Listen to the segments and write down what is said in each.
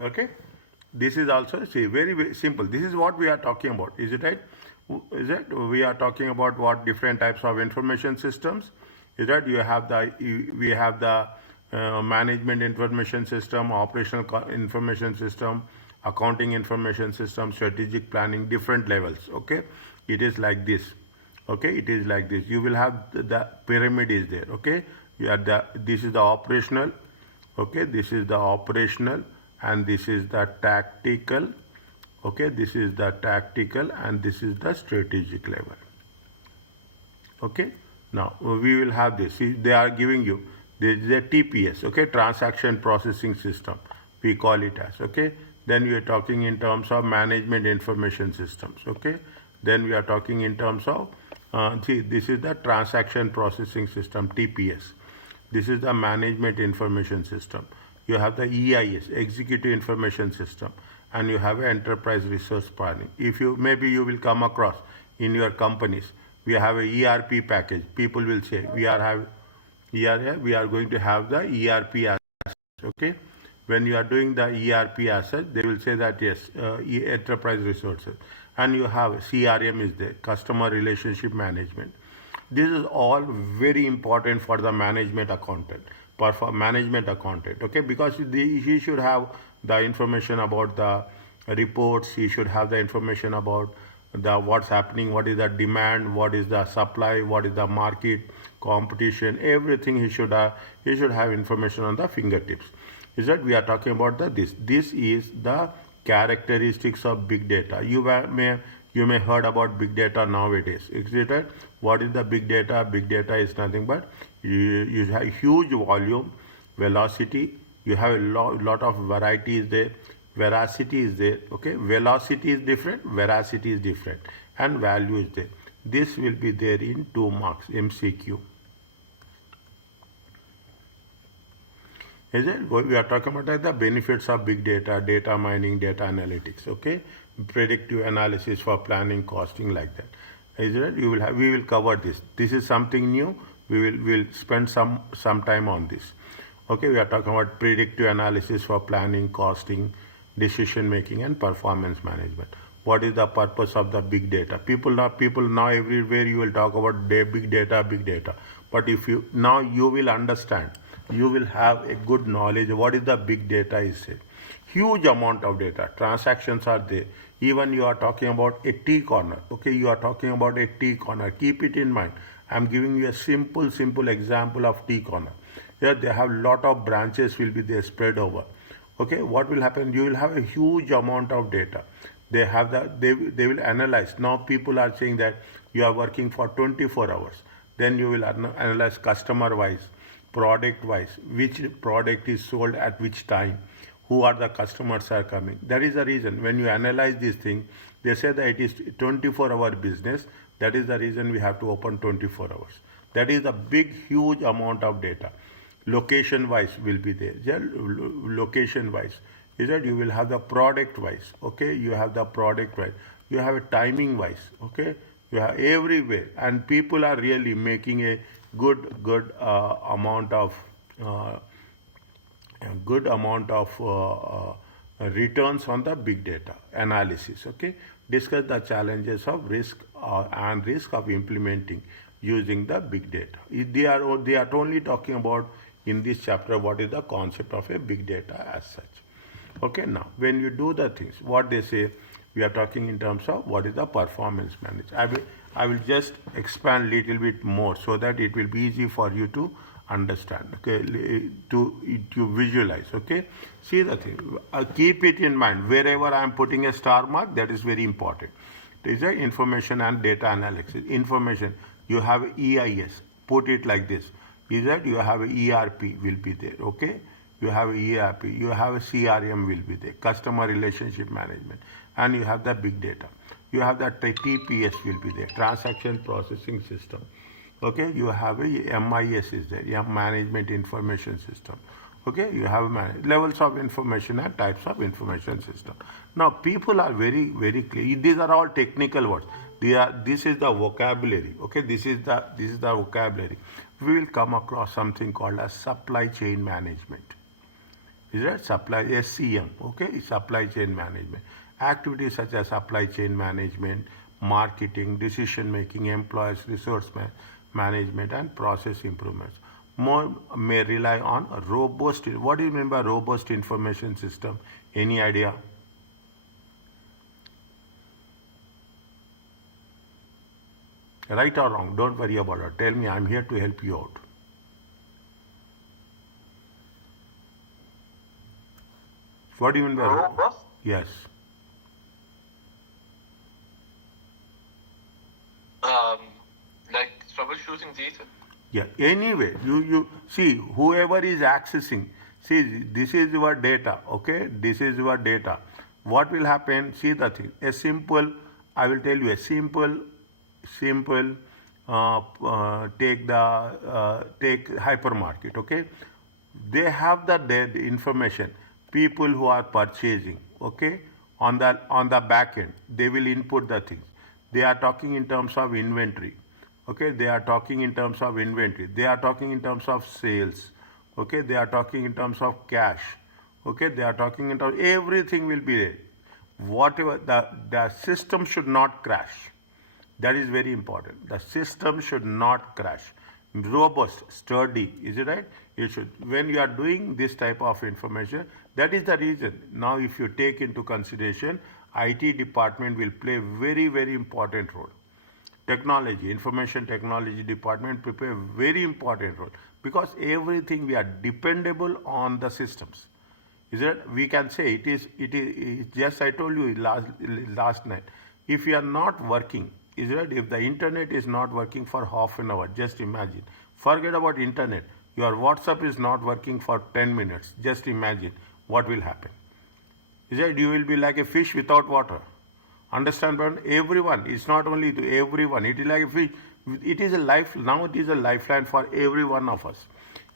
Okay, this is also, see, very, very simple. This is what we are talking about. Is it right? Is it? We are talking about what different types of information systems. Is that we have the management information system, operational information system, accounting information system, strategic planning, different levels. Okay, it is like this. Okay, it is like this. You will have the pyramid is there. Okay, you are the, this is the operational. Okay, this is the operational, and this is the tactical. Okay, this is the tactical, and this is the strategic level. Okay, now we will have this. See, they are giving you, this is a TPS. Okay, transaction processing system, we call it as. Okay, then we are talking in terms of management information systems. Okay, then we are talking in terms of see, this is the transaction processing system, TPS. This is the management information system. You have the EIS, executive information system, and you have enterprise resource planning. If you, maybe you will come across in your companies, we have a ERP package. People will say we are going to have the ERP assets. Okay, when you are doing the ERP asset, they will say that yes, enterprise resources, and you have CRM is there, customer relationship management. This is all very important for the management accountant, for management accountant. Okay, because he should have the information about the reports. He should have the information about the what's happening, what is the demand, what is the supply, what is the market competition, everything he should have. He should have information on the fingertips. Is that we are talking about the this? This is the characteristics of big data. You may heard about big data nowadays. Is it right? What is the big data? Big data is nothing but you have huge volume, velocity. You have a lot of varieties there. Veracity is there. Okay, velocity is different, veracity is different, and value is there. This will be there in 2 marks MCQ. Is it? We are talking about the benefits of big data, data mining, data analytics. Okay, predictive analysis for planning, costing, like that. Is it? You will have. We will cover this. This is something new. We'll spend some time on this. Okay, we are talking about predictive analysis for planning, costing, decision making, and performance management. What is the purpose of the big data? People now everywhere you will talk about big data. But if you now you will understand, you will have a good knowledge what is the big data is. Say, huge amount of data, transactions are there. Even you are talking about a tea corner. Okay, you are talking about a tea corner. Keep it in mind. I am giving you a simple example of tea corner. Here they have lot of branches will be there spread over. Okay, what will happen? You will have a huge amount of data. They have they will analyze. Now people are saying that you are working for 24 hours. Then you will analyze customer wise, product wise, which product is sold at which time, who are the customers are coming. That is the reason when you analyze this thing, they say that it is 24-hour business. That is the reason we have to open 24 hours. That is a big, huge amount of data. Location wise will be there. Yeah, location wise is that you will have the product wise. Okay, you have the product wise. You have a timing wise. Okay, you have everywhere, and people are really making a good amount of returns on the big data analysis. Okay, discuss the challenges of risk and risk of implementing using the big data. They are only talking about in this chapter what is the concept of a big data as such. Okay, now when you do the things, what they say, we are talking in terms of what is the performance management. I will just expand little bit more so that it will be easy for you to understand. Okay, to visualize. Okay, see the thing. Keep it in mind. Wherever I am putting a star mark, that is very important. There is a information and data analysis. Information. You have EIS. Put it like this. Is that you have a ERP will be there. Okay, you have a ERP. You have a CRM will be there. Customer relationship management, and you have the big data. You have the TPS will be there. Transaction processing system. Okay, you have a MIS is there. You have management information system. Okay, you have levels of information and types of information system. Now people are very clear. These are all technical words. This is the vocabulary. Okay, this is the vocabulary. We will come across something called as supply chain management. Is that supply SCM? Okay, supply chain management. Activities such as supply chain management, marketing, decision making, employees, management, and process improvements. More may rely on a robust. What do you mean by robust information system? Any idea? Right or wrong? Don't worry about it. Tell me. I'm here to help you out. What do you mean by Robust? yes? Um, like troubleshooting data? Yeah. Anyway, you see whoever is accessing. See, this is your data. Okay, this is your data. What will happen? See the thing. A simple. I will tell you a simple. Take hypermarket. Okay, they have the information. People who are purchasing. Okay, on the back end, they will input the things. They are talking in terms of inventory. Okay, they are talking in terms of inventory. They are talking in terms of sales. Okay, they are talking in terms of cash. Okay, they are talking in terms, everything will be there. Whatever, the system should not crash. That is very important. The system should not crash. Robust, sturdy, is it right? You should, when you are doing this type of information, that is the reason. Now, if you take into consideration, IT department will play very, very important role. Technology, information technology department prepare very important role because everything we are dependable on the systems. Is it? We can say it is just I told you last night. If you are not working, is it? If the internet is not working for half an hour, just imagine. Forget about internet. Your WhatsApp is not working for 10 minutes. Just imagine what will happen. Is it? You will be like a fish without water. Understand, but everyone. It's not only to everyone. It is like a fish. It is a life. Now it is a lifeline for every one of us.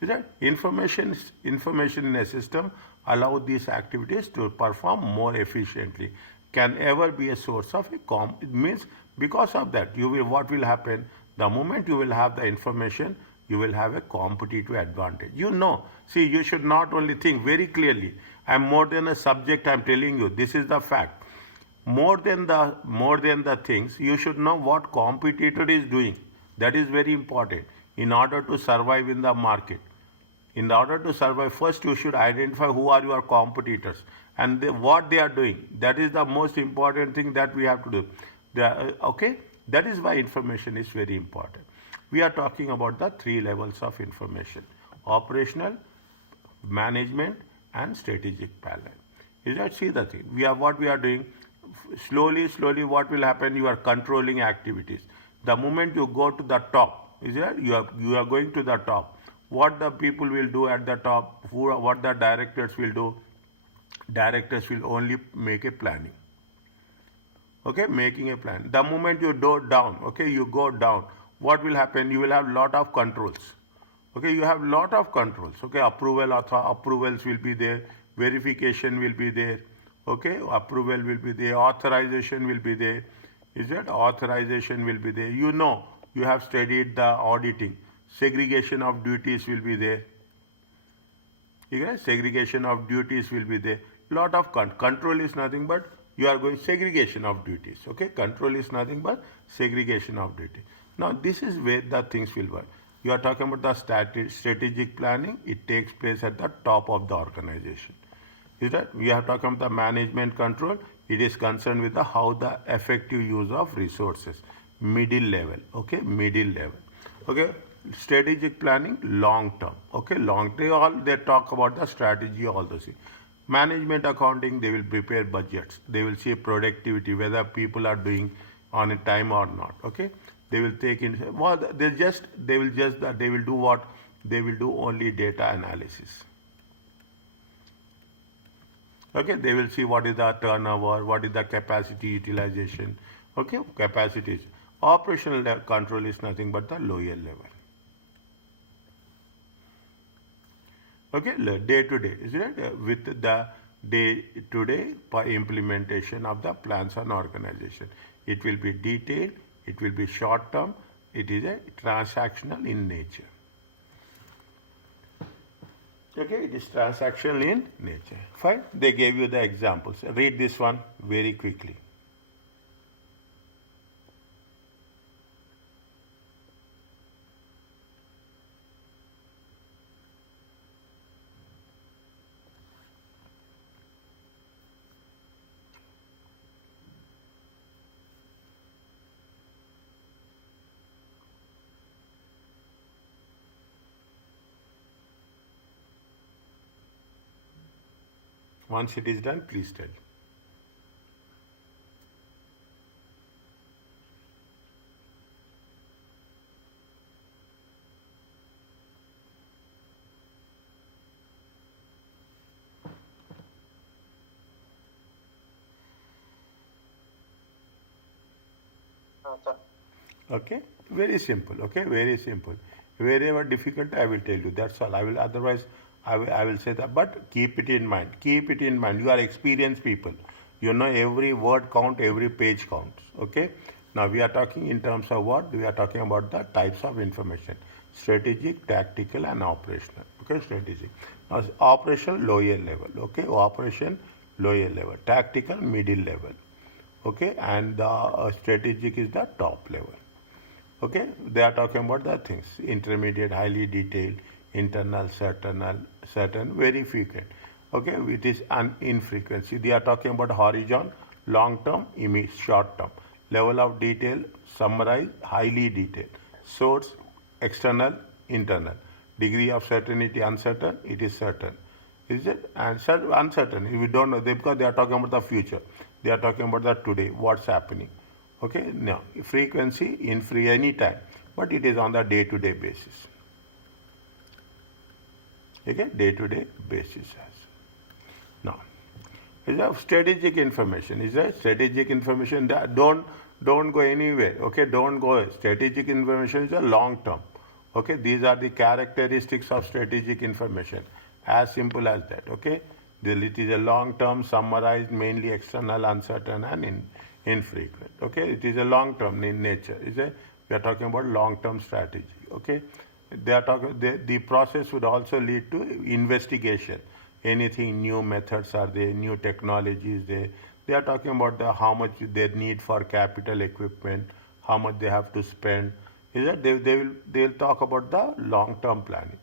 Is that information in a system allow these activities to perform more efficiently? Can ever be a source of it means because of that you will what will happen the moment you will have the information you will have a competitive advantage. See, you should not only think very clearly. I am more than a subject. I am telling you this is the fact. More than the things, you should know what competitor is doing. That is very important in order to survive in the market. In order to survive, first you should identify who are your competitors and what they are doing. That is the most important thing that we have to do. Okay, that is why information is very important. We are talking about the 3 levels of information: operational, management, and strategic planning. Is that see the thing? What we are doing. Slowly, what will happen? You are controlling activities. The moment you go to the top, is it? You are going to the top. What the people will do at the top? What the directors will do? Directors will only make a planning. Okay, making a plan. The moment you go down, okay, you go down. What will happen? You will have lot of controls. Okay, you have lot of controls. Okay, approvals will be there. Verification will be there. Okay, approval will be there, authorization will be there. Is it? Authorization will be there. You have studied the auditing. Segregation of duties will be there. Okay? Segregation of duties will be there. Lot of control is nothing but you are going segregation of duties. Okay, control is nothing but segregation of duties. Now this is where the things will work. You are talking about the strategic planning. It takes place at the top of the organization. Is that we are talking about the management control? It is concerned with how the effective use of resources, middle level. Okay, middle level. Okay, strategic planning, long term. Okay, they talk about the strategy, all those things. Management accounting, they will prepare budgets. They will see productivity, whether people are doing on a time or not. Okay, they will take in. They will do what? They will do only data analysis. Okay, they will see what is the turnover, what is the capacity utilization. Okay, capacities. Operational control is nothing but the lower level. Okay, day to day, is it? With the day to day implementation of the plans and organization. It will be detailed, it will be short term, it is a transactional in nature. Okay, it is transactional in nature. Fine. They gave you the examples. Read this one very quickly. Once it is done, please tell. Sir. Okay, very simple. Okay, very simple. Wherever difficult, I will tell you. That's all. I will otherwise, I will say that. But keep it in mind. Keep it in mind. You are experienced people. You know every word count, every page counts. Okay. Now we are talking in terms of what? We are talking about the types of information: strategic, tactical, and operational. Okay, strategic. Now operational lower level. Okay, operation lower level. Tactical middle level. Okay, and the strategic is the top level. Okay, they are talking about the things: intermediate, highly detailed, internal, certain, very frequent. Okay, it is an infrequency. They are talking about horizon, long term, short term. Level of detail, summarize, highly detailed. Source, external, internal. Degree of certainty, uncertain, it is certain. Is it? And uncertain. We don't know because they are talking about the future. They are talking about the today, what's happening. Okay, now frequency in free any time, but it is on the day-to-day basis. Okay, day-to-day basis. Now, is a strategic information. Is a strategic information that don't go anywhere. Okay, don't go. Strategic information is a long term. Okay, these are the characteristics of strategic information. As simple as that. Okay, it is a long term, summarized, mainly external, uncertain, and infrequent. Okay, it is a long term in nature. We are talking about long term strategy. Okay, they are talking. The process would also lead to investigation. Anything new methods are there, new technologies there. They are talking about how much they need for capital equipment, how much they have to spend. Is that they'll talk about the long term planning.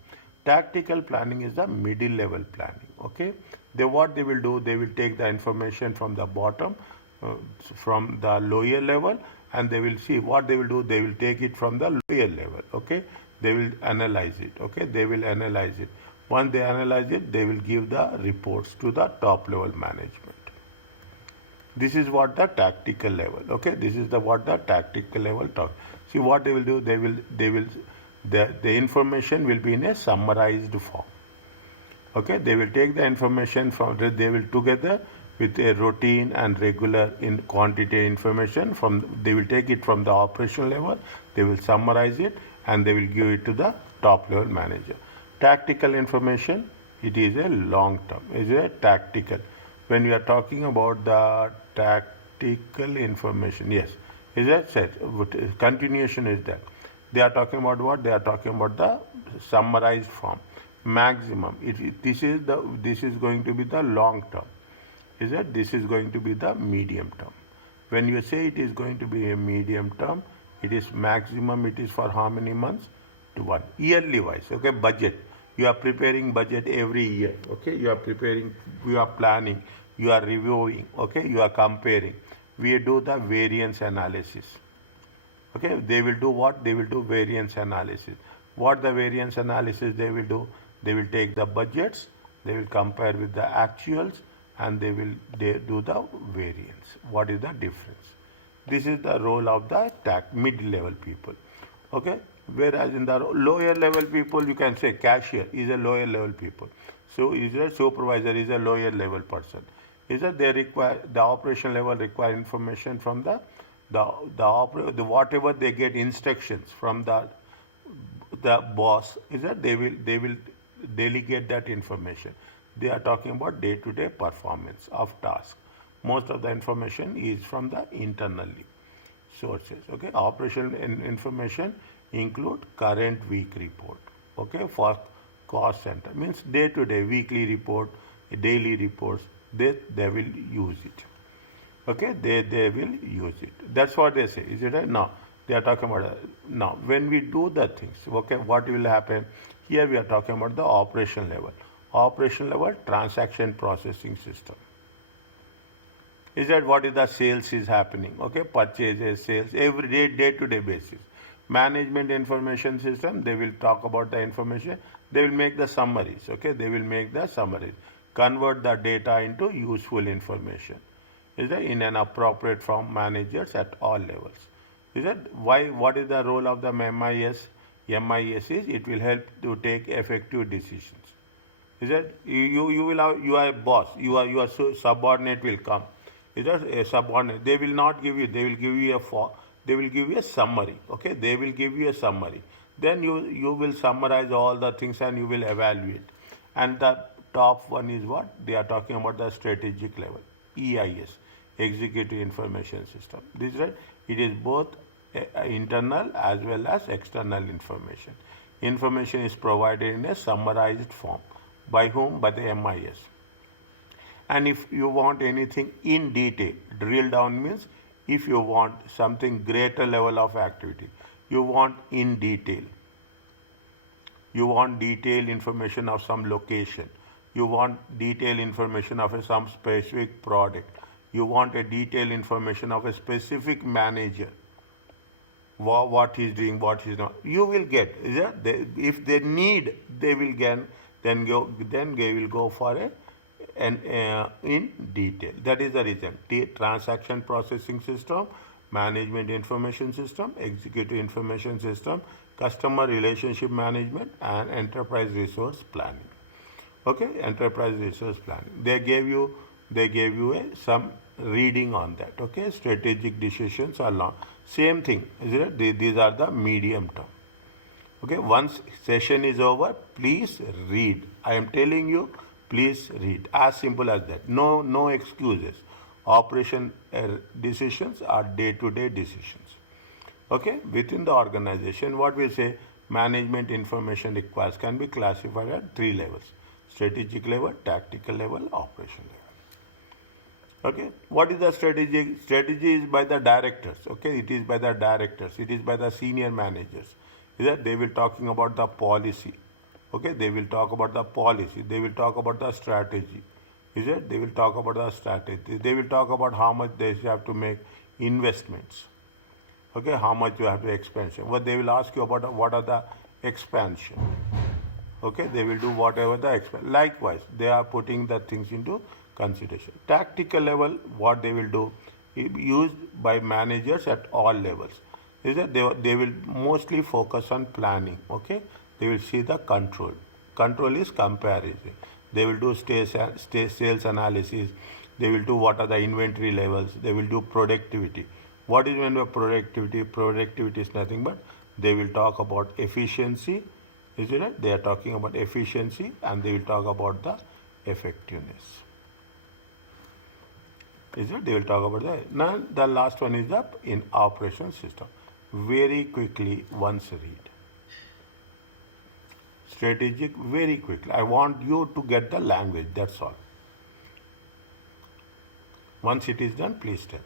Tactical planning is the middle level planning. Okay, what they will do, they will take the information from the bottom, from the lower level, and they will see what they will do. They will take it from the lower level. Okay, they will analyze it. Okay, they will analyze it. Once they analyze it, they will give the reports to the top level management. This is what the tactical level. Okay, this is what the tactical level talk. See what they will do. The information will be in a summarized form. Okay, they will take the information from, they will together with a routine and regular in quantity information from, they will take it from the operational level, they will summarize it, and they will give it to the top level manager. Tactical information, it is a long term, is a tactical. When we are talking about the tactical information, yes, is that said? Continuation is that. They are talking about what? They are talking about the summarized form. Maximum. This is going to be the long term. Is that this is going to be the medium term. When you say it is going to be a medium term, it is maximum. It is for how many months? To one yearly wise. Okay, budget. You are preparing budget every year. Okay, you are preparing. You are planning. You are reviewing. Okay, you are comparing. We do the variance analysis. Okay, they will do what? They will do variance analysis. What the variance analysis they will do? They will take the budgets, they will compare with the actuals, and they do the variance. What is the difference? This is the role of the mid-level people. Okay, whereas in the lower level people, you can say cashier is a lower level people. So is a supervisor is a lower level person. Is that they require the operation level require information from the whatever they get instructions from the boss, is that they will delegate that information. They are talking about day-to-day performance of task. Most of the information is from the internally sources. Okay, operational information include current week report. Okay, for cost center. Means day to day, weekly report, daily reports, they will use it. Okay, they will use it. That's what they say. Is it right? Now they are talking about now when we do the things. Okay, what will happen? Here we are talking about the operation level. Operation level transaction processing system. Is that what is the sales is happening? Okay, purchases, sales, every day, day to day basis. Management information system, they will talk about the information. They will make the summaries. Okay, they will make the summaries. Convert the data into useful information. Is that in an appropriate form? Managers at all levels. Is that why? What is the role of the MIS? MIS is it will help to take effective decisions. Is that you will have, you are a boss, your subordinate will come. Is that a subordinate? They will not give you. They will give you they will give you a summary. Okay, they will give you a summary. Then you will summarize all the things and you will evaluate. And the top one is what they are talking about, the strategic level, EIS, Executive Information System. This is right. It is both internal as well as external information. Information is provided in a summarized form. By whom? By the MIS. And if you want anything in detail, drill down means if you want something greater level of activity, you want in detail. You want detailed information of some location. You want detailed information of some specific product. You want a detailed information of a specific manager. What he's doing, what he's not. You will get. If they need, they will get. Then they will go for in detail. That is the reason. Transaction processing system, management information system, executive information system, customer relationship management, and enterprise resource planning. Okay, enterprise resource planning. They gave you some reading on that. Okay, strategic decisions are long. Same thing. Is it? These are the medium term. Okay, once session is over, please read. I am telling you, please read. As simple as that. No excuses. Operation decisions are day-to-day decisions. Okay, within the organization, what we say, management information requires can be classified at 3 levels: strategic level, tactical level, operation level. Okay, what is the strategy? Strategy is by the directors. Okay, it is by the directors. It is by the senior managers. Is that they will talking about the policy. Okay, they will talk about the policy. They will talk about the strategy. Is it? They will talk about the strategy. They will talk about how much they have to make investments. Okay, how much you have to expansion. What they will ask you about what are the expansion. Okay, they will do whatever the expansion. Likewise, they are putting the things into consideration. Tactical level, what they will do, used by managers at all levels. Is that they will mostly focus on planning. Okay, they will see the control. Control is comparison. They will do sales analysis. They will do what are the inventory levels. They will do productivity. What is meant by productivity? Productivity is nothing but they will talk about efficiency. Is it right? They are talking about efficiency and they will talk about the effectiveness. Is it? They will talk about that. Now the last one is the in operation system. Very quickly once read. Strategic very quickly. I want you to get the language. That's all. Once it is done, please tell.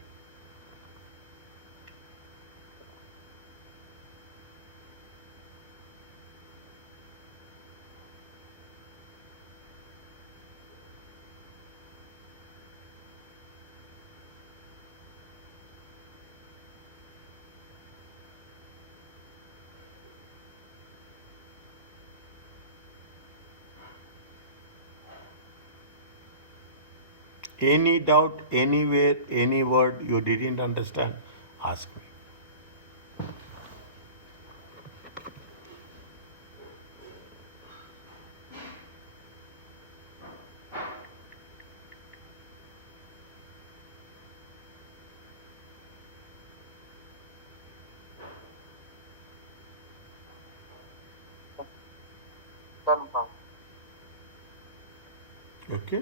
Any doubt, anywhere, any word you didn't understand, ask me. Done, ma'am. Okay?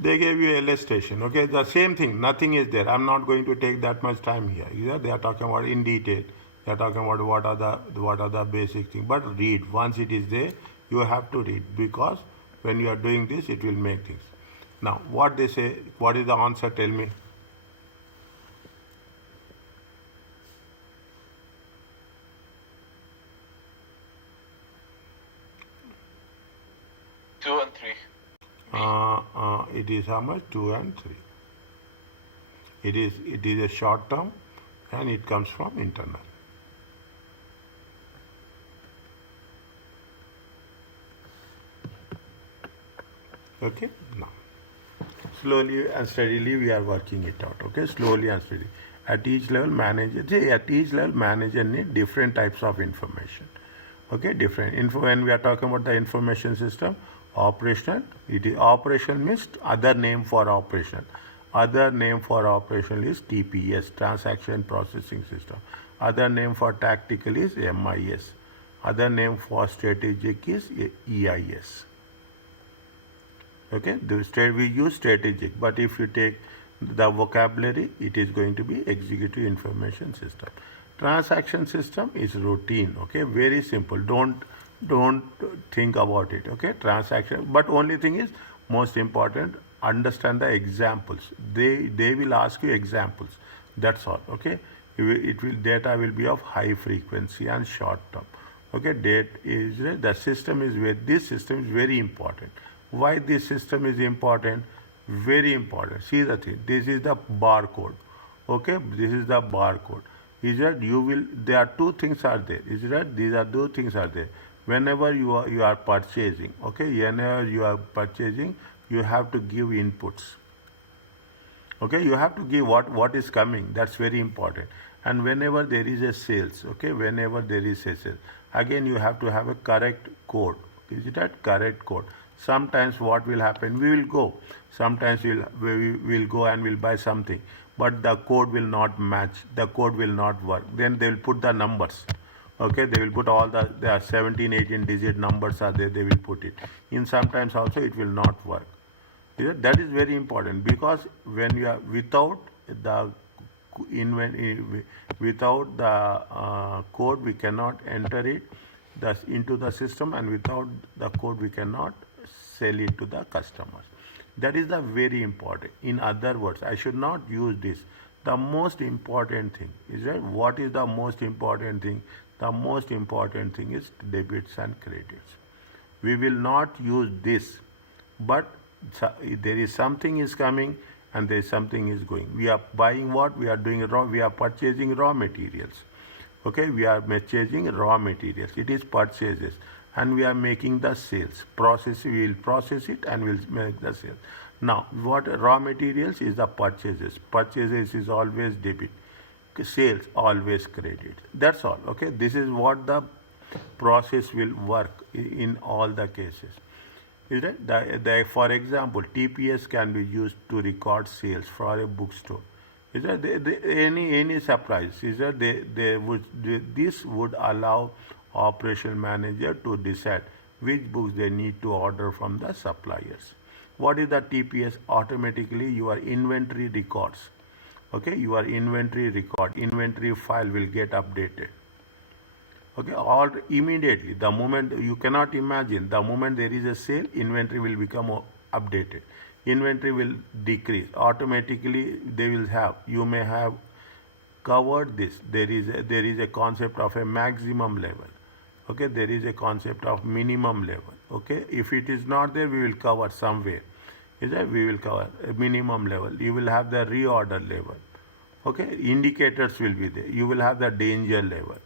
They gave you illustration. Okay, the same thing. Nothing is there. I'm not going to take that much time here. Either they are talking about in detail. They are talking about what are the basic things. But read. Once it is there, you have to read, because when you are doing this, it will make things. Now, what they say. What is the answer? Tell me. 2 and 3. It is how much? 2 and 3. It is a short term, and it comes from internal. Okay, now slowly and steadily we are working it out. Okay, slowly and steadily. At each level manager need different types of information. Okay, different info. When we are talking about the information system, operational, it is operational means other name for operation. Other name for operation is TPS, transaction processing system. Other name for tactical is MIS. Other name for strategic is EIS. Okay, we use strategic, but if you take the vocabulary, it is going to be executive information system. Transaction system is routine. Okay, very simple. Don't think about it. Okay, transaction. But only thing is most important. Understand the examples. They will ask you examples. That's all. Okay, data will be of high frequency and short term. Okay, the system is this system is very important. Why this system is important? Very important. See the thing. This is the barcode. Okay, this is the barcode. Is that there are two things are there. Is that these are two things are there. Whenever you are purchasing, okay, whenever you are purchasing, you have to give inputs. Okay, you have to give what is coming. That's very important. And whenever there is a sales, okay, whenever there is a sale, again you have to have a correct code. Is it that correct code? Sometimes what will happen, we will go. Sometimes we will go and we'll buy something, but the code will not match. The code will not work. Then they will put the numbers. Okay, they will put all there are 17, 18 digit numbers are there. They will put it. In sometimes also it will not work. That is very important, because when you are without the code, we cannot enter it into the system, and without the code we cannot sell it to the customers. That is the very important. In other words, I should not use this. The most important thing is that what is the most important thing? The most important thing is debits and credits. We will not use this, but there is something is coming and there is something is going. We are buying what? We are doing we are purchasing raw materials. Okay, we are purchasing raw materials. It is purchases. And we are making the sales. We will process it and we'll make the sales. Now, what raw materials is the purchases. Purchases is always debit. Sales always credit. That's all. Okay, this is what the process will work in all the cases. Is that for example, TPS can be used to record sales for a bookstore. Is that any surprise? Is that this would allow operation manager to decide which books they need to order from the suppliers. What is the TPS? Automatically your inventory records. Okay, your inventory file will get updated. Okay, or immediately, the moment you cannot imagine, the moment there is a sale, inventory will become updated. Inventory will decrease automatically. They will have, you may have covered this. There is a concept of a maximum level. Okay, there is a concept of minimum level. Okay, if it is not there, we will cover somewhere. Is that we will cover a minimum level. You will have the reorder level. Okay, indicators will be there. You will have the danger level.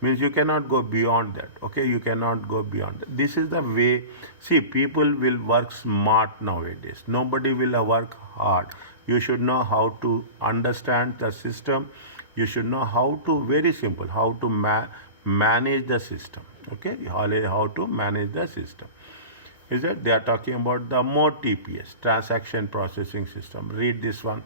Means you cannot go beyond that. Okay, you cannot go beyond that. This is the way. See, people will work smart nowadays. Nobody will work hard. You should know how to understand the system. You should know how to, very simple, how to manage the system. Okay, how to manage the system. Is that they are talking about the more TPS, transaction processing system. Read this one.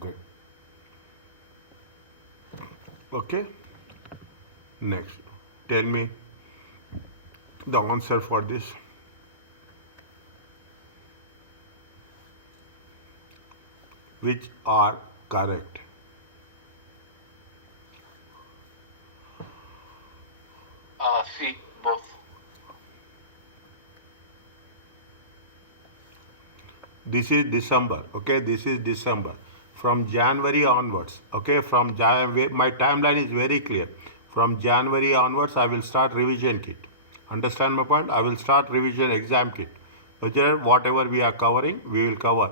Good. Okay. Next. Tell me the answer for this. Which are correct? C, both. This is December. Okay, this is December. From January onwards. Okay, from January, my timeline is very clear. From January onwards, I will start revision kit. Understand my point? I will start revision exam kit. Okay, whatever we are covering, we will cover.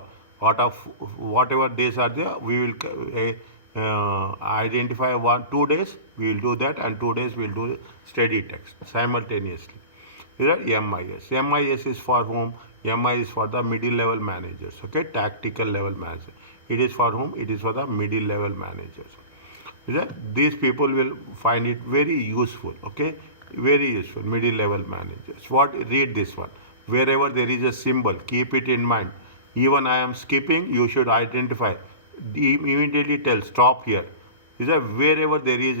Whatever days are there, we will identify 2 days. We will do that, and 2 days we will do study text simultaneously. Here are MIS. MIS is for whom? MIS is for the middle level managers. Okay, tactical level manager. It is for whom? It is for the middle level managers. These people will find it very useful. Okay, very useful. Middle level managers. What? Read this one. Wherever there is a symbol, keep it in mind. Even I am skipping, you should identify. Immediately tell stop here. Is a wherever there is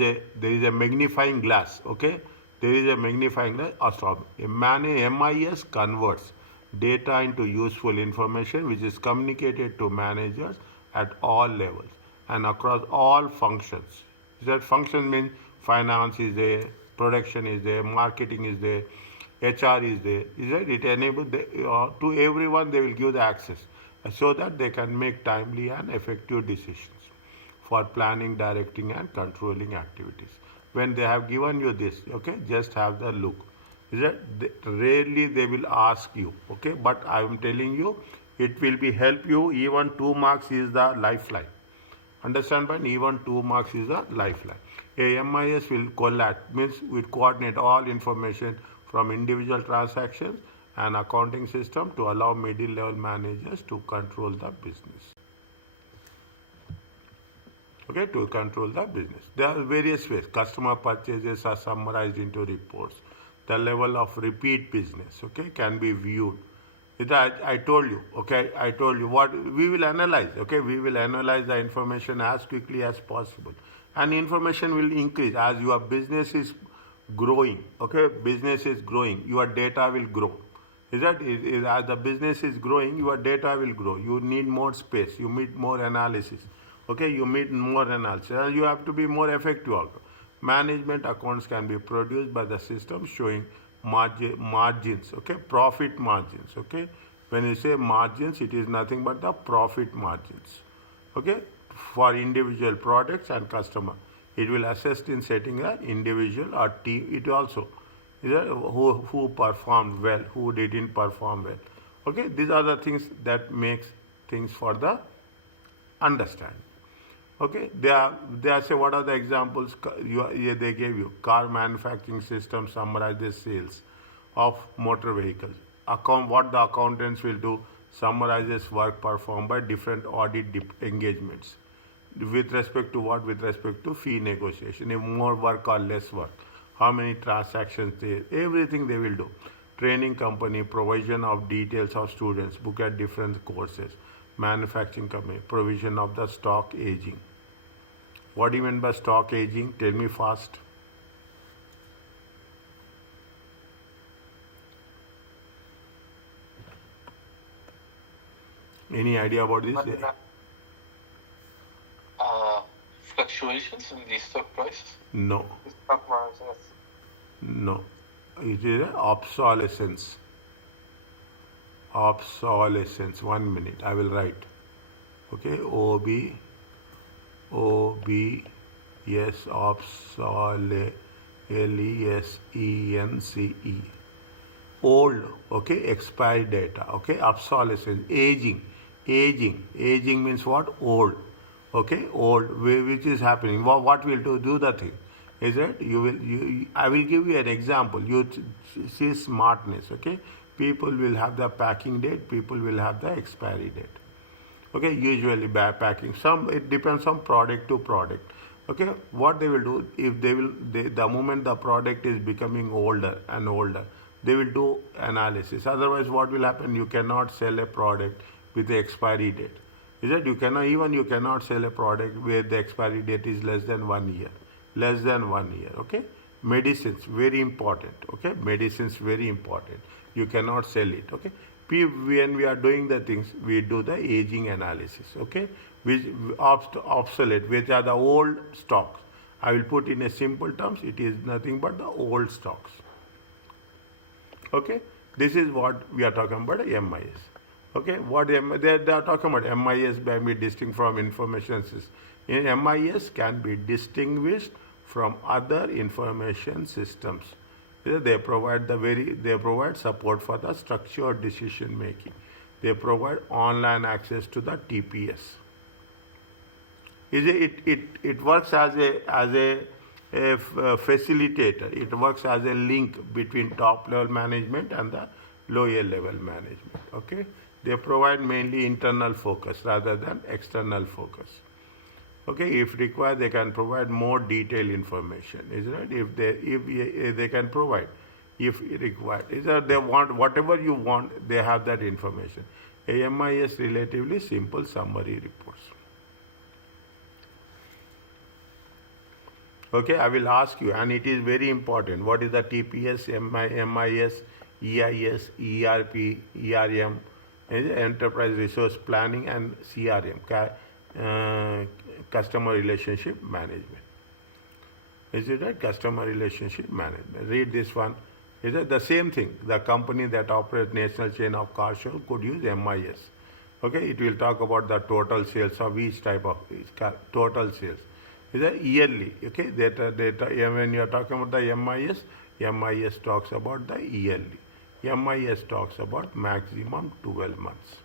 a magnifying glass. Okay, there is a magnifying glass or stop. MIS converts data into useful information which is communicated to managers at all levels and across all functions. That function means finance is there, production is there, marketing is there, HR is there. Is that it enables to everyone they will give the access so that they can make timely and effective decisions for planning, directing, and controlling activities. When they have given you this, okay, just have the look. Is that rarely they will ask you, okay, but I am telling you, it will be help you. Even 2 marks is the lifeline. Understand, but even 2 marks is a lifeline. A MIS will collate, means will coordinate all information from individual transactions and accounting system to allow middle level managers to control the business. Okay, to control the business. There are various ways. Customer purchases are summarized into reports. The level of repeat business, okay, can be viewed. I told you, okay, I told you what we will analyze, okay, we will analyze the information as quickly as possible. And information will increase as your business is growing, okay, business is growing, your data will grow. As the business is growing, your data will grow. You need more space, you need more analysis, okay, you need more analysis, and you have to be more effective also. Management accounts can be produced by the system showing margins, okay, profit margins, okay. When you say margins, it is nothing but the profit margins, okay, for individual products and customer. It will assist in setting an individual or team. It also who performed well, who didn't perform well. Okay, these are the things that makes things for the understanding. Okay, they are say what are the examples they gave you. Car manufacturing system summarizes sales of motor vehicles. What the accountants will do summarizes work performed by different audit engagements. With respect to what? With respect to fee negotiation. If more work or less work, how many transactions everything they will do. Training company, provision of details of students, book at different courses. Manufacturing company, provision of the stock aging. What do you mean by stock aging? Tell me fast. Any idea about this? Fluctuations in the stock prices? No. Stock margins. No. It is obsolescence. Obsolescence. 1 minute. I will write. Okay. OBS obsolescence. LESENCE. Old. Okay. Expiry data. Okay. Obsolescence. Aging means what? Old. Okay. Old. Which is happening. What will do the thing? Is it I will give you an example. You see smartness. Okay. People will have the packing date. People will have the expiry date. Okay. Usually by packing. It depends on product to product. Okay. What they will do, if the moment the product is becoming older and older, they will do analysis. Otherwise, what will happen? You cannot sell a product with the expiry date. Is that you cannot sell a product where the expiry date is less than 1 year. Less than 1 year, okay? Medicines, very important, okay? Medicines, very important. You cannot sell it, okay? When we are doing the things, we do the aging analysis, okay? Which obsolete, which are the old stocks. I will put in a simple terms, it is nothing but the old stocks. Okay, this is what we are talking about MIS. Okay, they are talking about MIS by be distinct from information systems. MIS can be distinguished from other information systems. They provide support for the structured decision making. They provide online access to the TPS. It works as a facilitator. It works as a link between top level management and the lower level management. Okay, they provide mainly internal focus rather than external focus. Okay, if required, they can provide more detailed information. Is right? If they can provide, if required, is that they want whatever you want, they have that information. AMIS relatively simple summary reports. Okay, I will ask you, and it is very important. What is the TPS, MIS, EIS, ERP, ERM, Enterprise Resource Planning, and CRM, Customer Relationship Management. Is it right? Customer Relationship Management. Read this one. Is it the same thing? The company that operates national chain of car show could use MIS. Okay, it will talk about the total sales of each type of total sales. Is a yearly, okay? Data. When you are talking about the MIS talks about the yearly. MIS talks about maximum 12 months.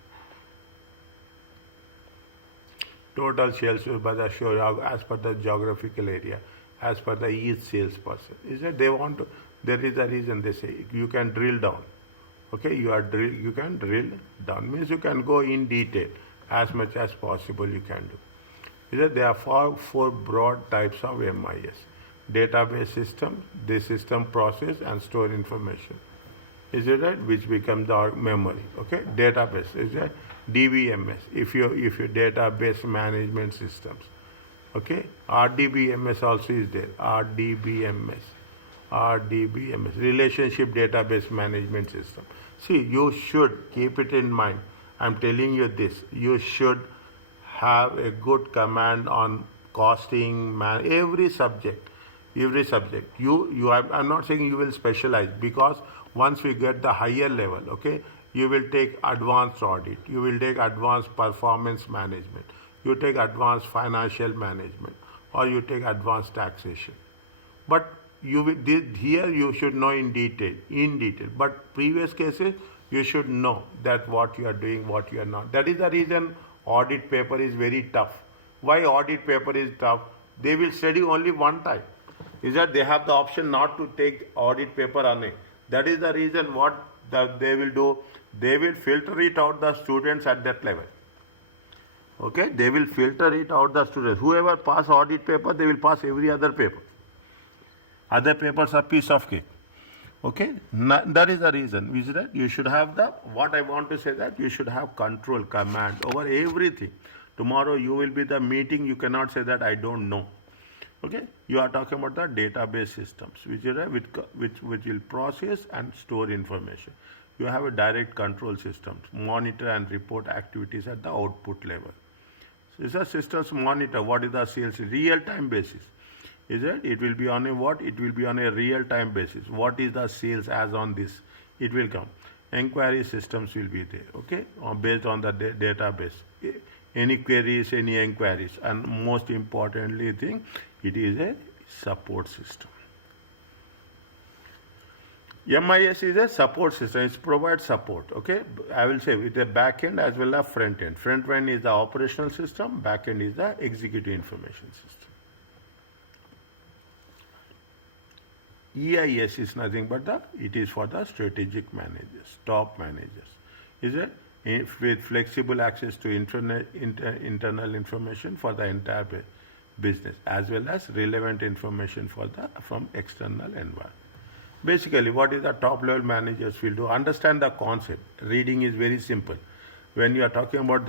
Total sales by the show as per the geographical area, as per the each salesperson. Is that they want to? There is a reason they say you can drill down. Okay, you can drill down means you can go in detail as much as possible. You can do. Is that there are four broad types of MIS: database system, this system process and store information. Is it right? Which becomes our memory. Okay, database is a DBMS. If your database management systems. Okay, RDBMS also is there. RDBMS, relationship database management system. See, you should keep it in mind. I'm telling you this. You should have a good command on costing, every subject. I'm not saying you will specialize, because once we get the higher level, okay, you will take advanced audit, you will take advanced performance management, you take advanced financial management, or you take advanced taxation. But here you should know in detail. But previous cases, you should know that what you are doing, what you are not. That is the reason audit paper is very tough. Why audit paper is tough? They will study only one time. Is that they have the option not to take audit paper on it. That is the reason what they will do. They will filter it out the students at that level. Okay, they will filter it out the students. Whoever pass audit paper, they will pass every other paper. Other papers are piece of cake. Okay, that is the reason. Is that you should have what I want to say, that you should have control, command over everything. Tomorrow you will be the meeting, you cannot say that I don't know. Okay, you are talking about the database systems, which will process and store information. You have a direct control system, monitor and report activities at the output level. So it's a systems monitor. What is the sales real-time basis? Is it? It will be on a what? It will be on a real-time basis. What is the sales as on this? It will come. Inquiry systems will be there. Okay, based on the database. Any queries, any inquiries, and most importantly, it is a support system. MIS is a support system. It provides support. Okay, I will say with a back end as well as front end. Front end is the operational system. Back end is the executive information system. EIS is nothing but it is for the strategic managers, top managers. Is it? With flexible access to internal information for the entire business, as well as relevant information from external environment. Basically, what is the top level managers will do? Understand the concept. Reading is very simple. when you are talking about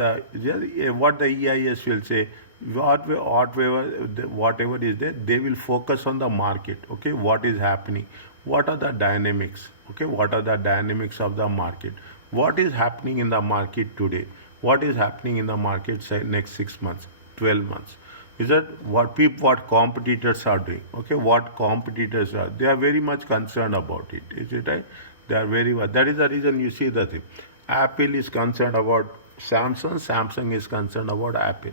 what the EIS will say, whatever is there, they will focus on the market. Okay, what is happening? What are the dynamics? Okay, what are the dynamics of the market? What is happening in the market today? What is happening in the market say next 6 months, 12 months? Is that what competitors are doing? Okay, what competitors are? They are very much concerned about it. Is it right? They are very much. That is the reason you see the thing. Apple is concerned about Samsung. Samsung is concerned about Apple.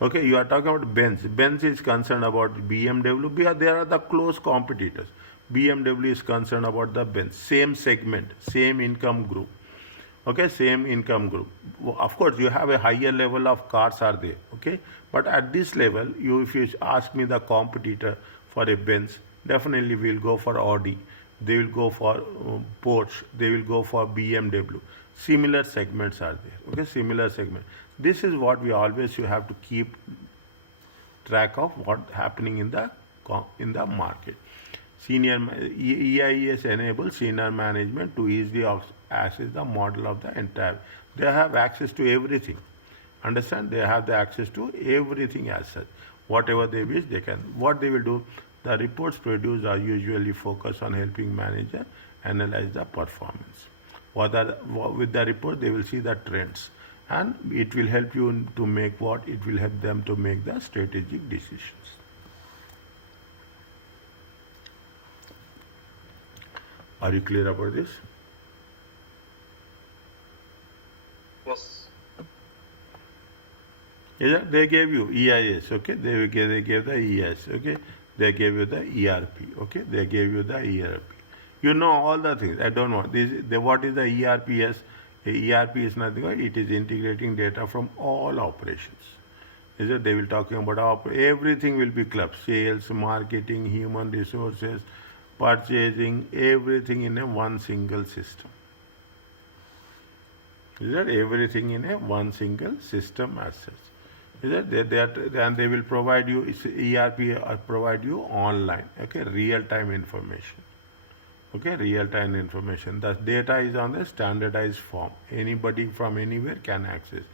Okay, you are talking about Benz. Benz is concerned about BMW. There are the close competitors. BMW is concerned about the Benz. Same segment, same income group. Okay, same income group. Of course, you have a higher level of cars are there. Okay, but at this level, if you ask me the competitor for a Benz, definitely will go for Audi. They will go for Porsche. They will go for BMW. Similar segments are there. Okay, similar segment. This is what we always you have to keep track of what happening in the market. EIS enables senior management to easily access the model of the entire. They have access to everything. Understand? They have the access to everything as such. Whatever they wish, they can. What they will do? The reports produced are usually focused on helping manager analyze the performance. With the report, they will see the trends, and it will help you to make what? It will help them to make the strategic decisions. Are you clear about this? Yes. Yeah, they gave you EIS, okay? They gave the EIS, okay? They gave you the ERP, okay? They gave you the ERP. You know all the things. I don't know. What is the ERPS? ERP is nothing but it is integrating data from all operations. Is it? They will talking about everything will be clubbed. Sales, marketing, human resources, purchasing, everything in a one single system. Is that everything in a one single system as such? Is that and they will provide you ERP provide you online, okay, real time information. Okay, real time information. The data is on the standardized form. Anybody from anywhere can access,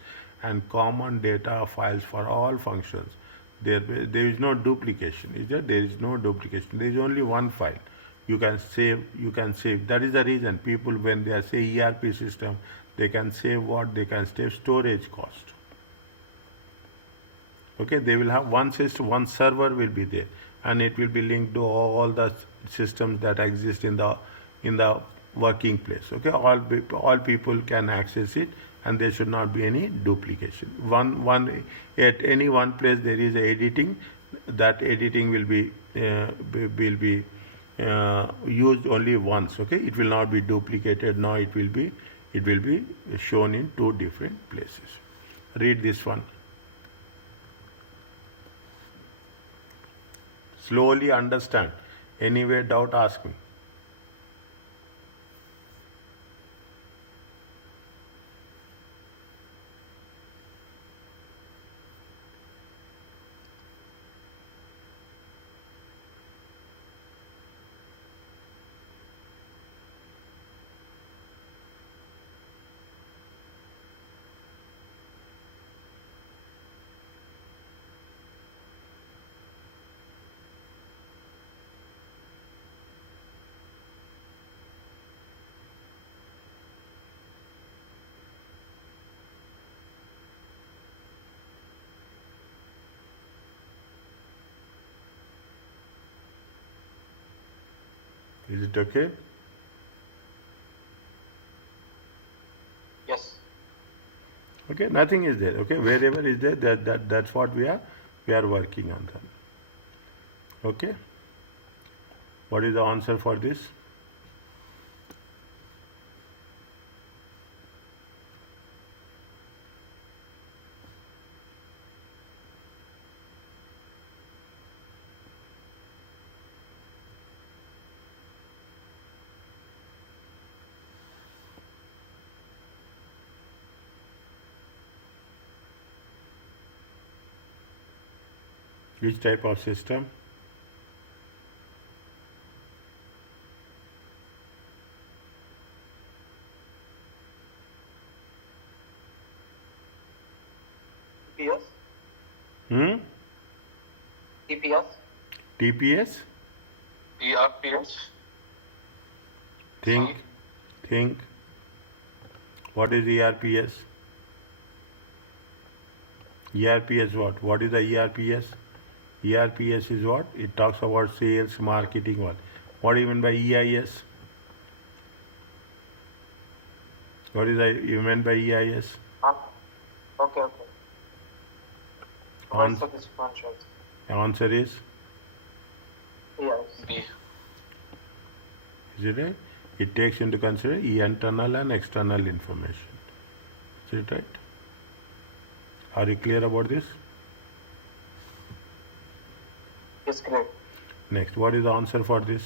and common data files for all functions. There is no duplication. Is there? There is no duplication. There is only one file. You can save. You can save. That is the reason people when they say ERP system, they can save what? They can save storage cost. Okay, they will have one system, one server will be there, and it will be linked to all the systems that exist in the working place. Okay, all people can access it, and there should not be any duplication. One at any one place there is editing. That editing will be used only once. Okay, it will not be duplicated. Now it will be shown in two different places. Read this one. Slowly understand. Anyway, doubt, ask me. Is it okay? Yes. Okay, nothing is there. Okay, wherever is there, that's what we are working on that. Okay. What is the answer for this? Which type of system? TPS? ERPS. Think, think. What is ERPS? ERPS what? What is the ERPS? ERPS is what? It talks about sales, marketing, what? What do you mean by EIS? What is the you mean by EIS? Okay, okay. Why Ans- so this functions? Answer is, Yes. B. is it right? It takes into consideration internal and external information. Is it right? Are you clear about this? Yes, great. Next, what is the answer for this?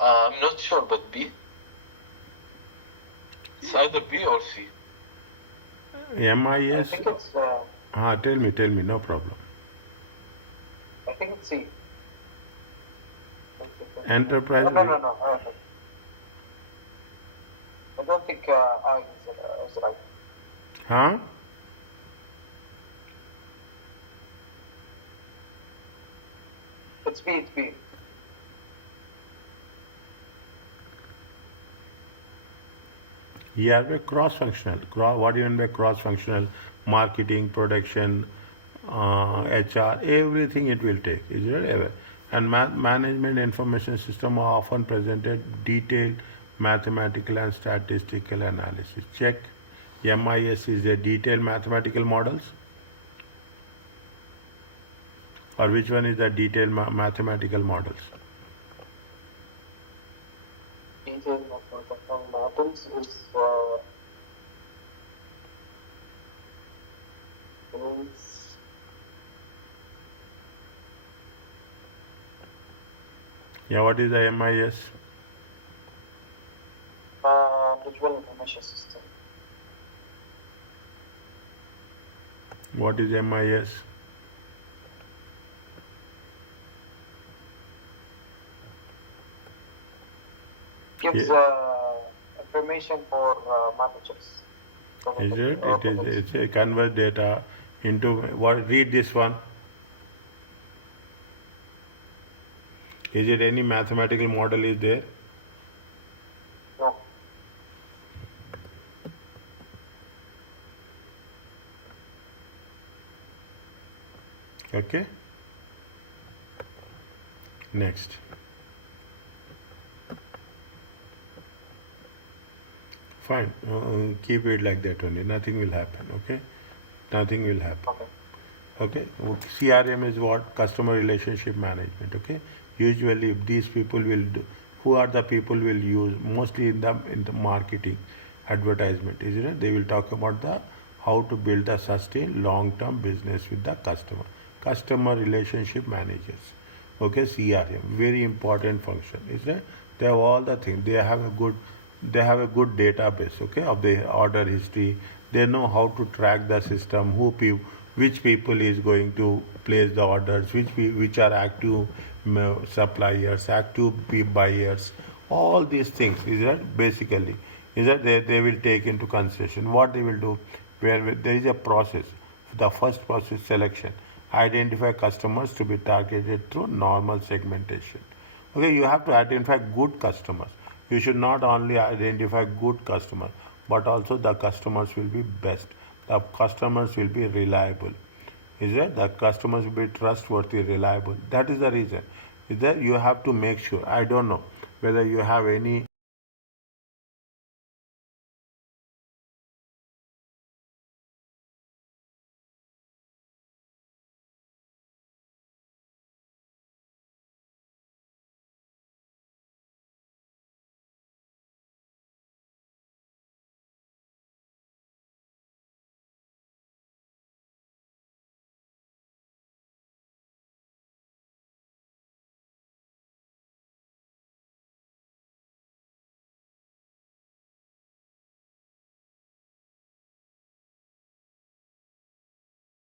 I'm not sure, but B. It's either B or C. I MIS? think it's. Tell me, no problem. I think it's C. Enterprise. No. I don't think I is right. Huh? It's B. It's B. ERP cross-functional. What do you mean by cross-functional? Marketing, production, HR, everything it will take. Is it ever? And management information system are often presented detailed mathematical and statistical analysis. Check. MIS is a detailed mathematical models, or which one is the detailed mathematical models? Detailed mathematical models is Yeah, what is the MIS? visual information system. What is MIS? Gives information for managers. Is it? It's a convert data into what? Read this one. Is it any mathematical model is there? No. Okay. Next. Fine. Keep it like that only. Nothing will happen. Okay. Nothing will happen. Okay. Okay. CRM is what? Customer relationship management. Okay. Usually, if these people will do, who are the people will use mostly in the marketing, advertisement, isn't it? They will talk about the how to build a sustained long-term business with the customer relationship managers. Okay, CRM, very important function, is it? They have all the things. They have a good database, okay, of the order history. They know how to track the system, which people is going to place the orders, which are active suppliers, active buyers, all these things, is that basically, is that they will take into consideration what they will do, where there is a process. The first process, selection, identify customers to be targeted through normal segmentation. Okay, you have to identify good customers. You should not only identify good customers, but also the customers will be best. The customers will be reliable. Is that the customers will be trustworthy, reliable? That is the reason. Is that you have to make sure. I don't know whether you have any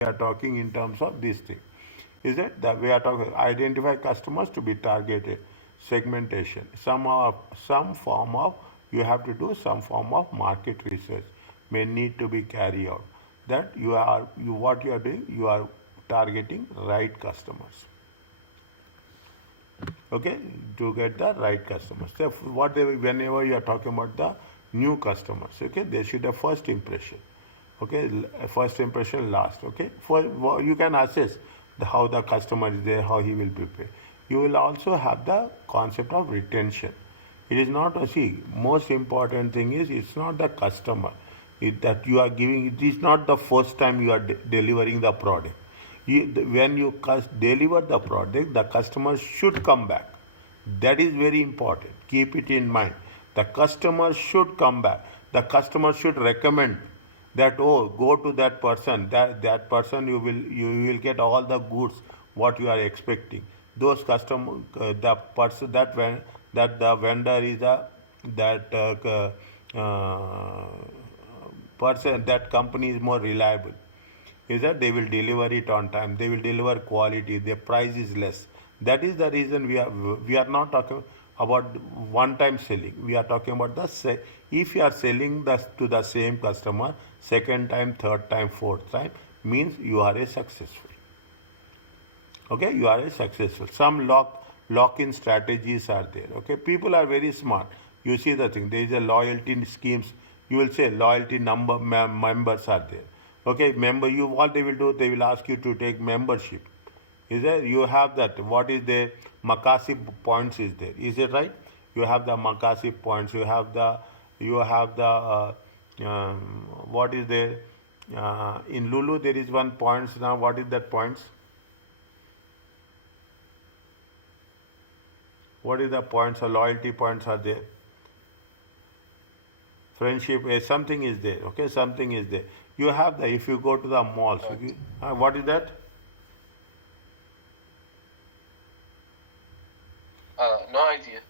we are talking in terms of this thing. Is it that we are talking identify customers to be targeted, segmentation, some form of you have to do some form of market research may need to be carried out. That you what you are doing, you are targeting right customers. Okay, to get the right customers. So whenever you are talking about the new customers, okay, they should have first impression. Okay, first impression last. Okay, you can assess how the customer is there, how he will prepare. You will also have the concept of retention. It is not see most important thing is it's not the customer that you are giving. It is not the first time you are delivering the product. When you deliver the product, the customer should come back. That is very important. Keep it in mind. The customer should come back. The customer should recommend that go to that person. That person you will get all the goods what you are expecting. Those customer the person that the vendor is a that person that company is more reliable is that they will deliver it on time, they will deliver quality, their price is less. That is the reason we are not talking about one time selling. We are talking about if you are selling to the same customer second time, third time, fourth time, means you are a successful. Okay, you are a successful. Some lock-in strategies are there. Okay, people are very smart. You see the thing. There is a loyalty schemes. You will say loyalty members are there. Okay, what they will do? They will ask you to take membership. Is there? You have that. What is the Makasi points? Is there? Is it right? You have the Makasi points. You have the. What is there? In Lulu there is one points now. What is that points? What is the points or loyalty points are there? Friendship, something is there. Okay, something is there. You have the, if you go to the malls, what is that? No idea.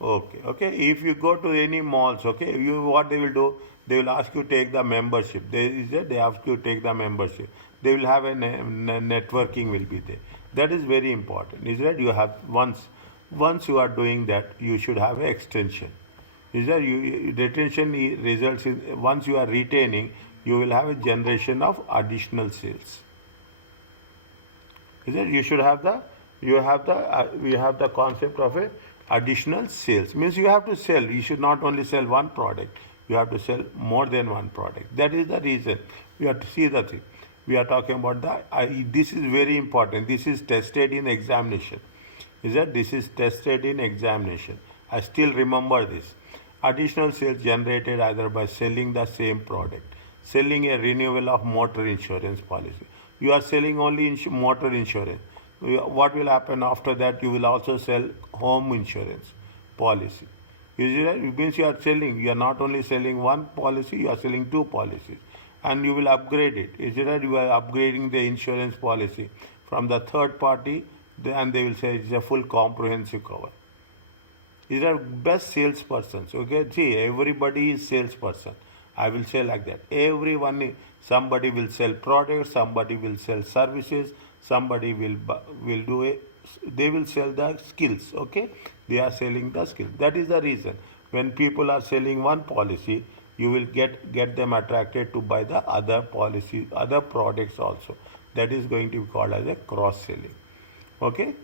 Okay. If you go to any malls, okay, what they will do? They will ask you to take the membership. They ask you to take the membership. They will have a networking will be there. That is very important. Is that you have once you are doing that, you should have an extension. Is that retention results in once you are retaining, you will have a generation of additional sales. Is it? You have the concept of a additional sales. Means you have to sell. You should not only sell one product. You have to sell more than one product. That is the reason. We have to see the thing. We are talking about this is very important. This is tested in examination. Is that this is tested in examination. I still remember this. Additional sales generated either by selling the same product, selling a renewal of motor insurance policy. You are selling only motor insurance. What will happen after that? You will also sell home insurance policy. It means you are selling. You are not only selling one policy, you are selling two policies. And you will upgrade it. Is it that you are upgrading the insurance policy from the third party, and they will say it's a full comprehensive cover. These are best salespersons. Okay, see, everybody is salesperson. I will say like that. Somebody will sell products, somebody will sell services, somebody will do it. They will sell the skills. Okay, they are selling the skills. That is the reason. When people are selling one policy, you will get them attracted to buy the other policy, other products also. That is going to be called as a cross selling. Okay.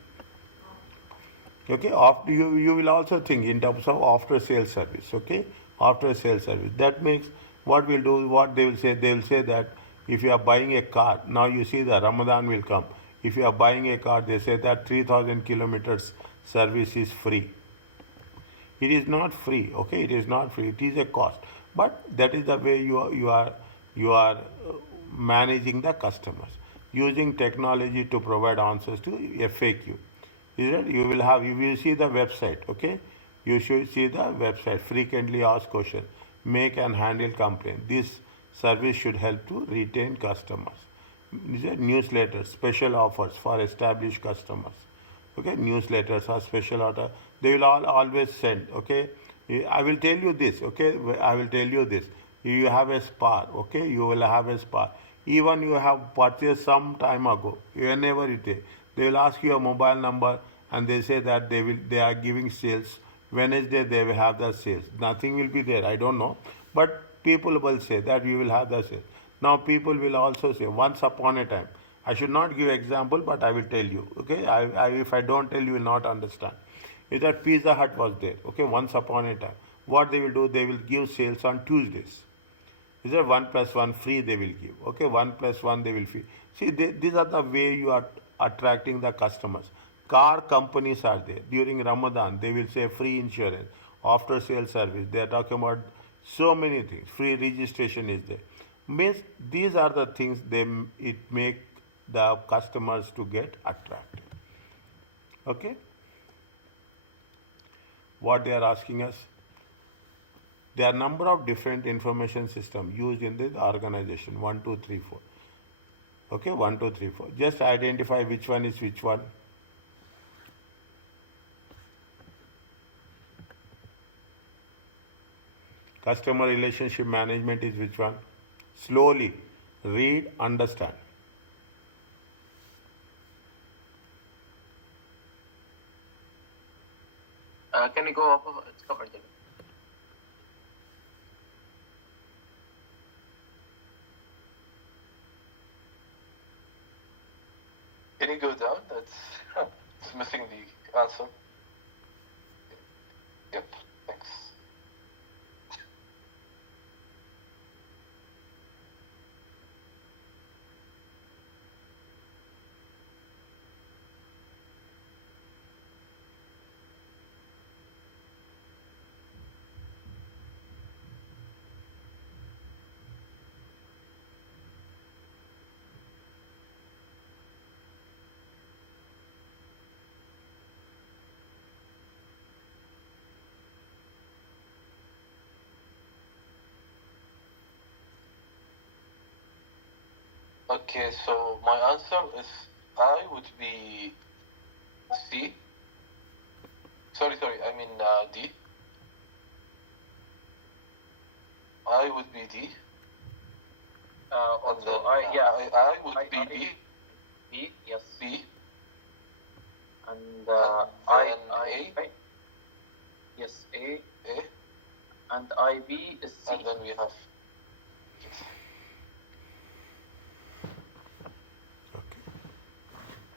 Okay, after you will also think in terms of after sales service. Okay, after sales service. That makes what we'll do. What they will say that if you are buying a car, now you see the Ramadan will come. If you are buying a car, they say that 3,000 kilometers service is free. It is not free. Okay, it is not free. It is a cost. But that is the way you are managing the customers using technology to provide answers to FAQ. Is that you will see the website. Okay, you should see the website. Frequently asked question, make and handle complaint. This service should help to retain customers. These are newsletters, special offers for established customers. Okay, newsletters are special order. They will always send. Okay, I will tell you this. Okay, I will tell you this. You have a spa. Okay, you will have a spa. Even you have purchased some time ago, whenever it is, they will ask you a mobile number and they say that they are giving sales. Wednesday they will have the sales. Nothing will be there. I don't know, but people will say that we will have the sales. Now people will also say once upon a time. I should not give example, but I will tell you. Okay, if I don't tell you, will not understand. Is that Pizza Hut was there? Okay, once upon a time. What they will do? They will give sales on Tuesdays. Is there 1 plus 1 free they will give? Okay, 1 plus 1 they will free. See, these are the way you are attracting the customers. Car companies are there. During Ramadan, they will say free insurance, after sale service. They are talking about so many things. Free registration is there. Means these are the things it make the customers to get attracted. Okay? What they are asking us? There are number of different information systems used in this organization. 1, 2, 3, 4. Okay, 1, 2, 3, 4. Just identify which one is which one. Customer relationship management is which one? Slowly read, understand. Can you go up? It's covered. Can you go down? That's it's missing the answer. Yep. Thanks. Okay, so my answer is I would be C. Sorry, I mean D. I would be D. Also, then, I would be B. B, yes. B. And then A. Yes, A. A. And IB is C. And then we have.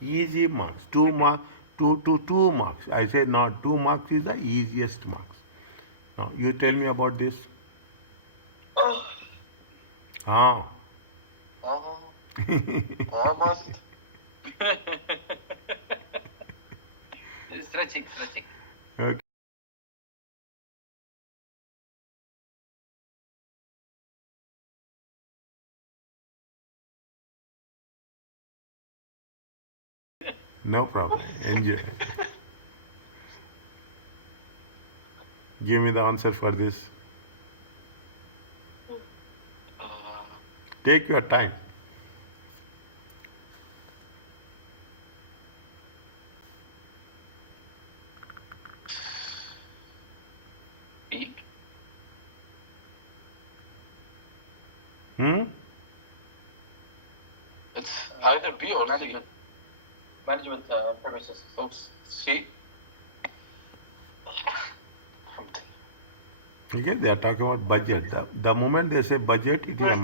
Easy marks. 2 marks. 2 marks. I say not 2 marks is the easiest marks. Now you tell me about this. Ah. Almost. Stretching. Okay. No problem. Enjoy. Give me the answer for this. Take your time. B. It's either B or C. Management premises. So C. Okay, they are talking about budget. The moment they say budget, it is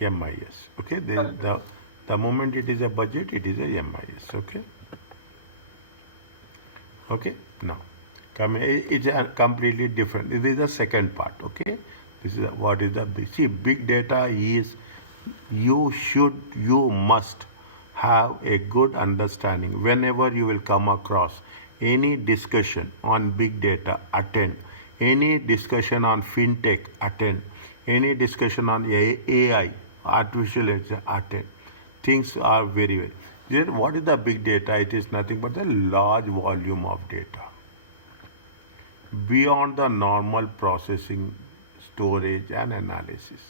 MIS. Okay, the moment it is a budget, it is a MIS. Okay. Okay. Now, it's a completely different. This is the second part. Okay. This is what is the big data is. You must have a good understanding whenever you will come across any discussion on big data. Attend any discussion on fintech. Attend any discussion on AI, artificial intelligence. Attend. Things are very. What is the big data? It is nothing but the large volume of data beyond the normal processing, storage, and analysis.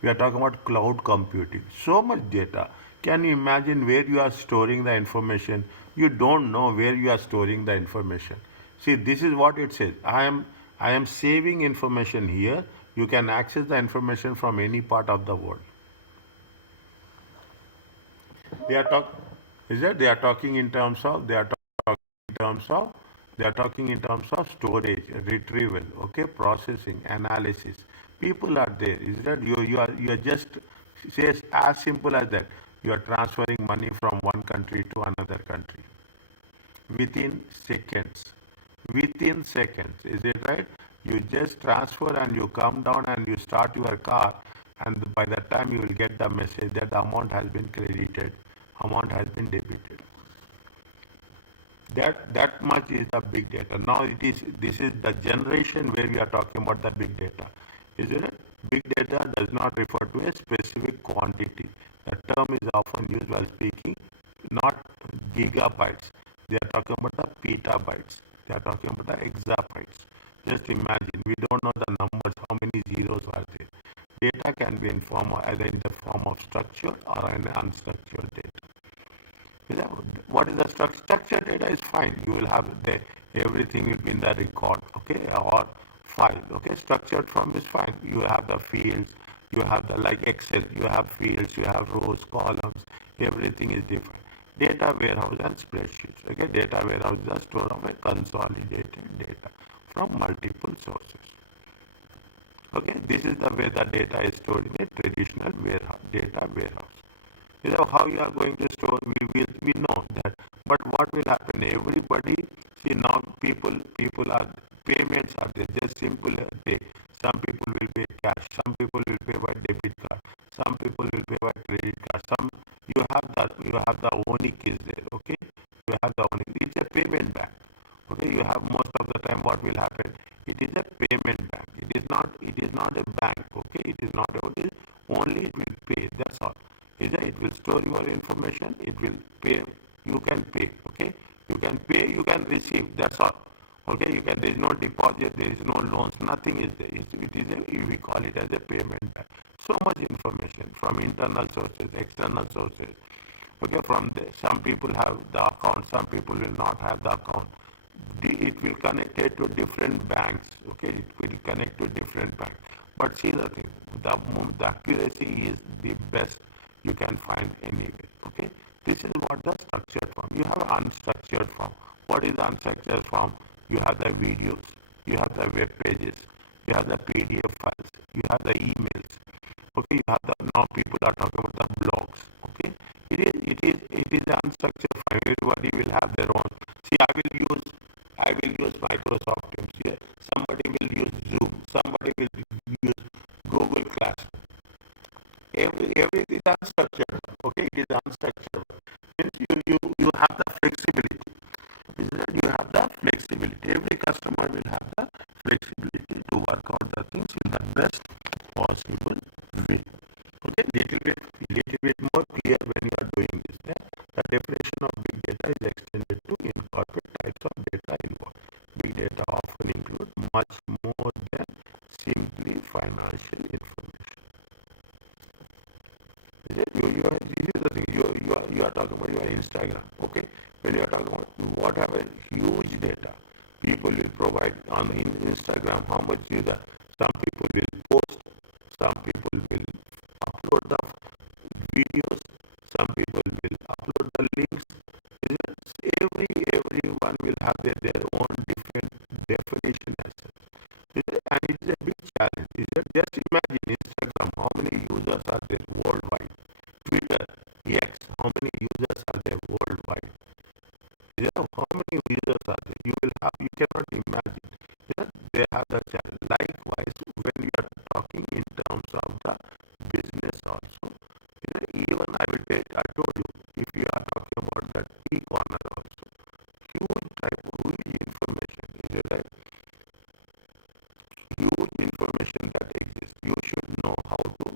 We are talking about cloud computing. So much data. Can you imagine where you are storing the information? You don't know where you are storing the information. See, this is what it says. I am saving information here. You can access the information from any part of the world. They are talk, is that they are talking in terms of they are talking in terms of storage, retrieval, okay, processing, analysis. People are there. Is that you are just says as simple as that. You are transferring money from one country to another country within seconds. Within seconds, is it right? You just transfer and you come down and you start your car, and by the time you will get the message that the amount has been credited, amount has been debited. That much is the big data. Now this is the generation where we are talking about the big data. Isn't it? Big data does not refer to a specific quantity. The term is often used while speaking, not gigabytes. They are talking about the petabytes. They are talking about the exabytes. Just imagine, we don't know the numbers, how many zeros are there. Data can be in form either in the form of structured or an unstructured data. What is the structure? Structured data is fine. You will have the everything will be in the record, okay, or file. Okay, structured form is fine. You have the fields, you have the like Excel, you have fields, you have rows, columns, everything is different. Data warehouse and spreadsheets. Okay, data warehouse is the store of a consolidated data from multiple sources. Okay, this is the way the data is stored in a traditional warehouse, data warehouse. You know how you are going to store, we know that, but what will happen? Everybody, see now people are, payments are there, just simple pay. Some people will pay cash, some people will pay by debit card, some people will pay by credit card, some you have the Onic is there, okay, you have the Onic, it's a payment bank. Okay, you have most of the time what will happen, it is a payment bank, it is not a bank, okay, it is not a, it is only it will pay, that's all. It will store your information, it will pay, you can pay, okay, you can pay, you can receive, that's all. Okay, you can, there is no deposit, there is no loans, nothing is there. It is a, we call it as a payment bank. So much information from internal sources, external sources. Okay, from the, some people have the account, some people will not have the account. It will connect it to different banks. Okay, it will connect to different banks. But see the thing, the accuracy is the best you can find anywhere. Okay, this is what the structured form. You have unstructured form. What is unstructured form? You have the videos, you have the web pages, you have the PDF files, you have the emails. Okay, you have the, now people are talking about the blogs. Okay, it is the unstructured file. Everybody will have their own. See, I will use Microsoft Teams here. Somebody will use Zoom. Somebody will use Google Class. Everything is unstructured. Okay, it is unstructured. Means you have the flexibility. Is that you have the flexibility. Every customer will have the flexibility to work out the things in the best possible way. Okay, little bit more clear when you are doing this. The definition of big data is extended to incorporate types of data involved. Big data often include much more than simply financial information. You are the thing. You are talking about your Instagram. Okay, when you are talking about what have a huge data, people will provide on Instagram how much user. Some people will post, some people will upload the videos, some people will upload the links. Everyone will have their own different definition as such. And it's a big challenge. Just imagine Instagram, how many users are there worldwide? Twitter, X, how many users are there worldwide? How many users are there? You cannot imagine. They have the challenge. Likewise, when you are talking in terms of the business also, even I told you, if you are talking about that e-corner also, huge information, huge information that exists. You should know how to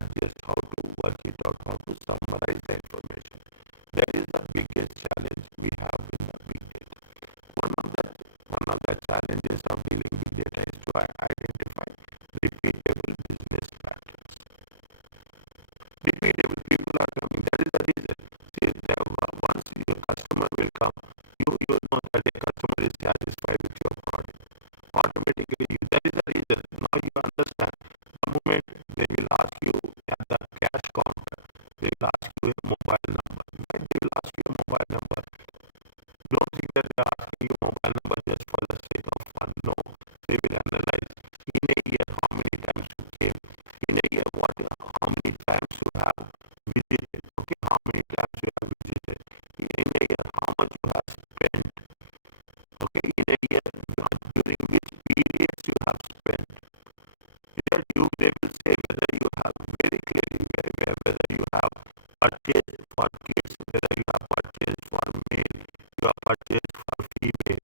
adjust, how to work it out, how to summarize the information. That is the biggest challenge we have in the big data. One of the challenges of dealing with data is to identify repeatable business patterns. Repeatable, people are coming. That is the reason. See, once your customer will come, you know that the customer is satisfied with your product. Automatically, that is the reason. Now you understand. The moment they will ask you at the cash counter, they will ask you a mobile number. Why they will ask you a mobile number? Don't think that they are asking you mobile number just for the sake of fun. No, they will analyze in a year how many times you came, in a year how many times you have visited, okay, how many times you have visited, in a year how much you have spent, okay, in a year during which periods you have spent. That you they will say whether you have very clearly whether you have purchased for kids, whether you have purchased for male, you have purchased for female,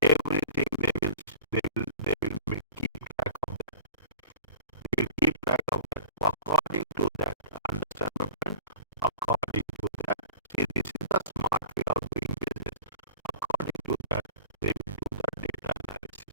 everything they will keep track of that. They will keep track of that. According to that, understand my friend? According to that, see this is the smart way of doing business. According to that, they will do the data analysis.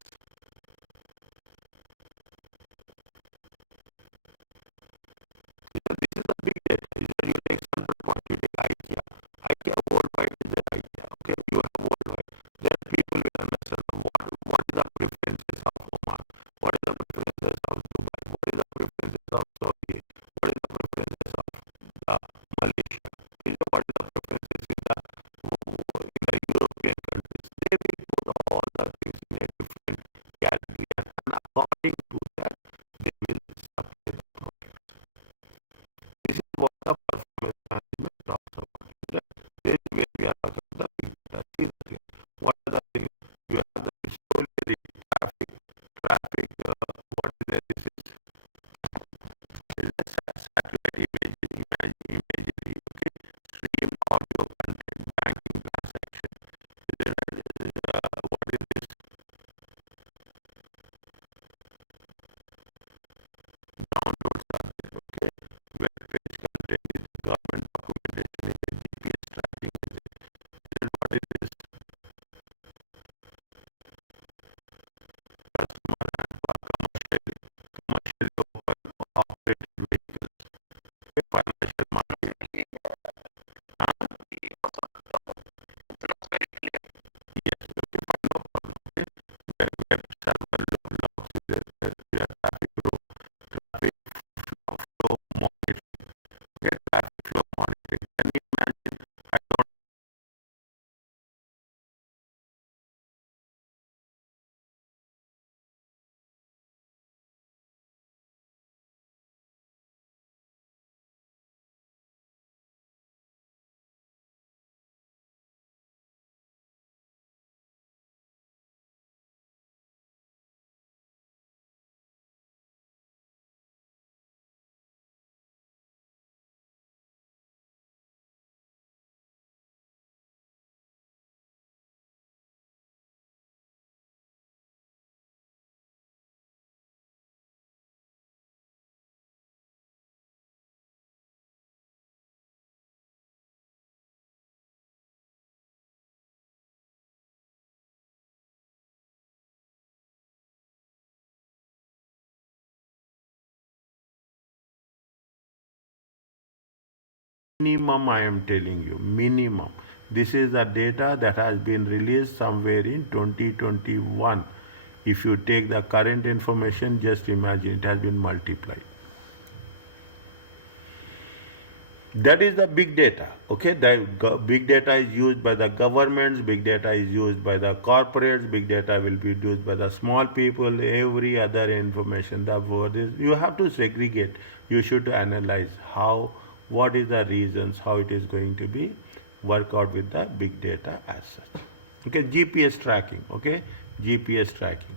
This is the big data. You take sample point, you take IKEA. IKEA worldwide is the IKEA. Okay, you have worldwide. Then people will understand what is the preferences of Oman, what is the preferences of Dubai, what is the preferences of Saudi, what is the preferences of the Malaysia, what is the preferences in the European countries. They will put all the things in a different category, and according to that, they will supply the product. This is what the performance management talks about. This is where we are talking about the big data. See the thing. What are the things? You have the slowly traffic, what is that? This is the satellite imagery, okay? Stream audio content, banking transaction. What is this? Downloads are there, okay? Web page content is government documentation, is GPS tracking, is it? Then what is this? Customer and for commercially operated vehicles. Financial market. Yes, okay, fine, no problem. Okay. Web server logs is there, traffic flow monitoring. Okay, traffic flow monitoring. Can you imagine? I don't minimum, I am telling you, minimum. This is the data that has been released somewhere in 2021. If you take the current information, just imagine it has been multiplied. That is the big data. Okay, the big data is used by the governments, big data is used by the corporates, big data will be used by the small people, every other information. The word is you have to segregate. You should analyze how, what is the reasons, how it is going to be work out with the big data as such. Okay, GPS tracking. Okay, GPS tracking.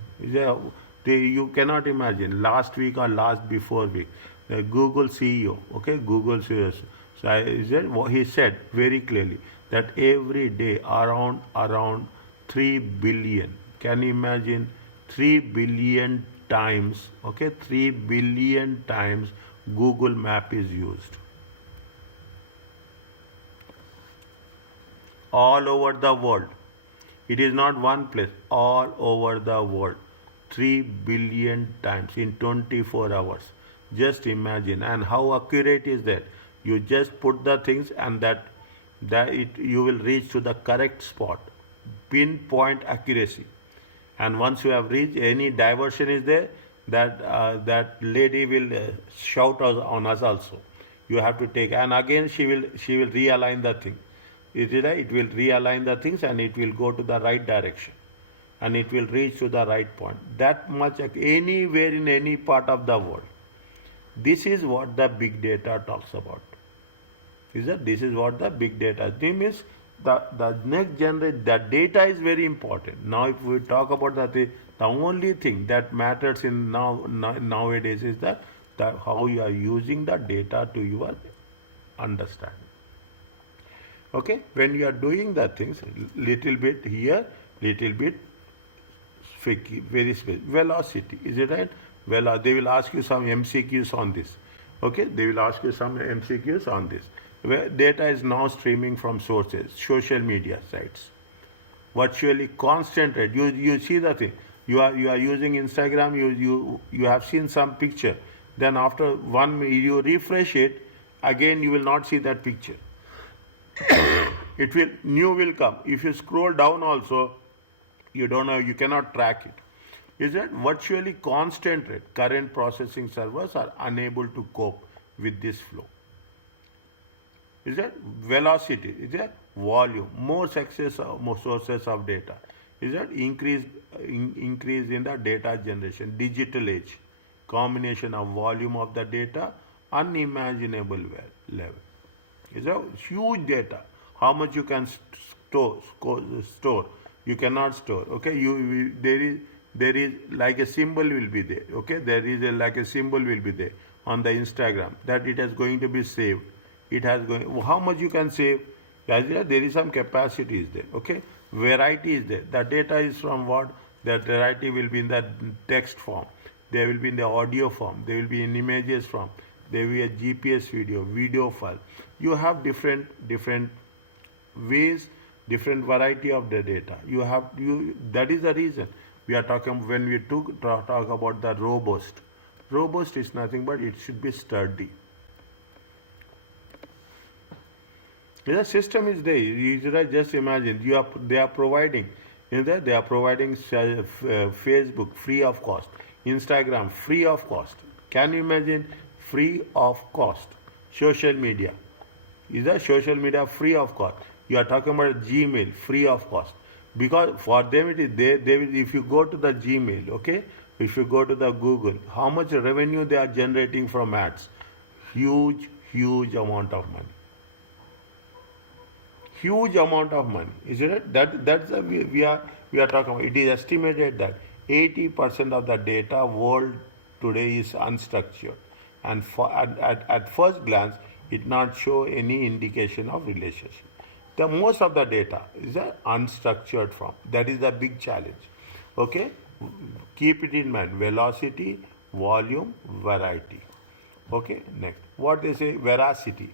You cannot imagine last week or last before week, the Google CEO. Okay, Google CEO. So he said very clearly that every day around 3 billion. Can you imagine 3 billion times? Okay, 3 billion times Google Map is used all over the world. It is not one place, all over the world. 3 billion times in 24 hours. Just imagine. And how accurate is that? You just put the things and you will reach to the correct spot. Pinpoint accuracy. And once you have reached, any diversion is there, that lady will shout us on us also. You have to take, and again she will realign the thing. It will realign the things and it will go to the right direction and it will reach to the right point. That much anywhere in any part of the world. This is what the big data talks about. This is what the big data means. The next generation, the data is very important. Now if we talk about the only thing that matters in nowadays is that how you are using the data to your understanding. Okay, when you are doing the things, little bit here, little bit fake, very specific. Velocity, is it right? Well, they will ask you some MCQs on this. Okay, they will ask you some MCQs on this. Where data is now streaming from sources, social media sites, virtually constant rate. You see the thing. You are using Instagram. You have seen some picture. Then after you refresh it, again you will not see that picture. New will come. If you scroll down also, you don't know, you cannot track it. Is that virtually constant rate? Current processing servers are unable to cope with this flow. Is that velocity? Is that volume? More sources of data. Is that increase in the data generation? Digital age, combination of volume of the data, unimaginable level. Is a huge data. How much you can store? You cannot store. Okay, there is like a symbol will be there. Okay, there is like a symbol will be there on the Instagram that it is going to be saved. It has going. How much you can save? There is some capacity is there. Okay, variety is there. The data is from what? That variety will be in the text form. There will be in the audio form. There will be in images form. There will be a GPS video file. You have different ways, different variety of the data. That is the reason we are talking when we talk about the robust. Robust is nothing but it should be sturdy. The system is there. You just imagine they are providing. They are providing Facebook free of cost, Instagram free of cost. Can you imagine? Free of cost. Social media. Is that social media free of cost? You are talking about Gmail free of cost. Because for them it is they will, if you go to the Gmail, okay, if you go to the Google, how much revenue they are generating from ads? Huge amount of money. Huge amount of money. Is it? That's we are talking about. It is estimated that 80% of the data world today is unstructured, and at first glance it not show any indication of relationship. The most of the data is unstructured form. That is the big challenge. Okay, keep it in mind. Velocity, volume, variety. Okay, next. What they say? Veracity.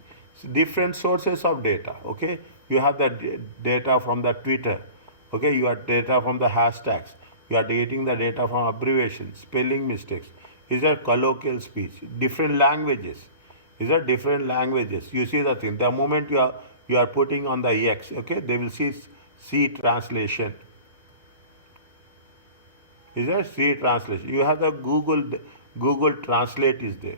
Different sources of data. Okay, you have the data from the Twitter. Okay, you have data from the hashtags. You are getting the data from abbreviations, spelling mistakes. Is there colloquial speech? Different languages. Is there different languages? You see the thing. The moment you are putting on the X, okay, they will see translation. Is there see translation? You have the Google Translate is there.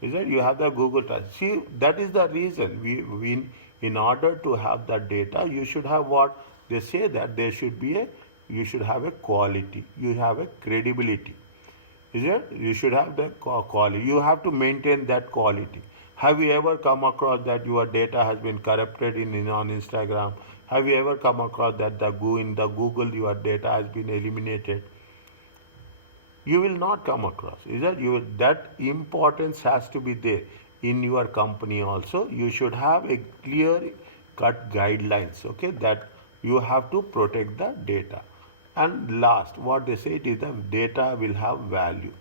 Is that you have the Google Translate? See, that is the reason we in order to have that data, you should have what they say that there should be you should have a quality. You have a credibility. Is it? You should have the quality. You have to maintain that quality. Have you ever come across that your data has been corrupted on Instagram? Have you ever come across that in the Google your data has been eliminated? You will not come across. Is that that importance has to be there in your company also. You should have a clear cut guidelines. Okay, that you have to protect the data. And last, what they say it is the data will have value.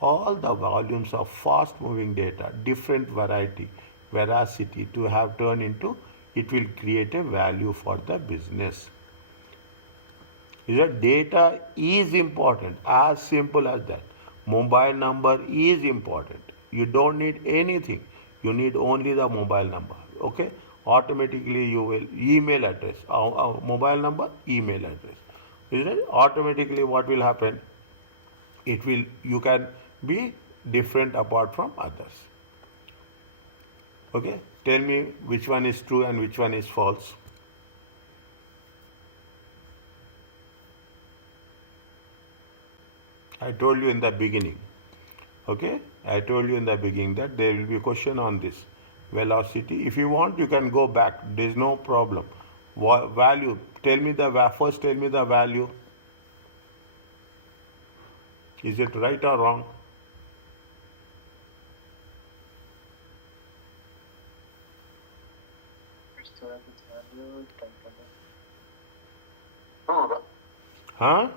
All the volumes of fast moving data, different variety, veracity to have turned into, it will create a value for the business. Data is important, as simple as that. Mobile number is important. You don't need anything. You need only the mobile number. Okay? Automatically you will email address. Mobile number, email address. Automatically what will happen? You can be different apart from others. Okay, tell me which one is true and which one is false. I told you in the beginning. Okay, I told you in the beginning that there will be a question on this velocity. If you want, you can go back. There is no problem. Value. Tell me the first. Tell me the value. Is it right or wrong? First rabbit value. True. Huh?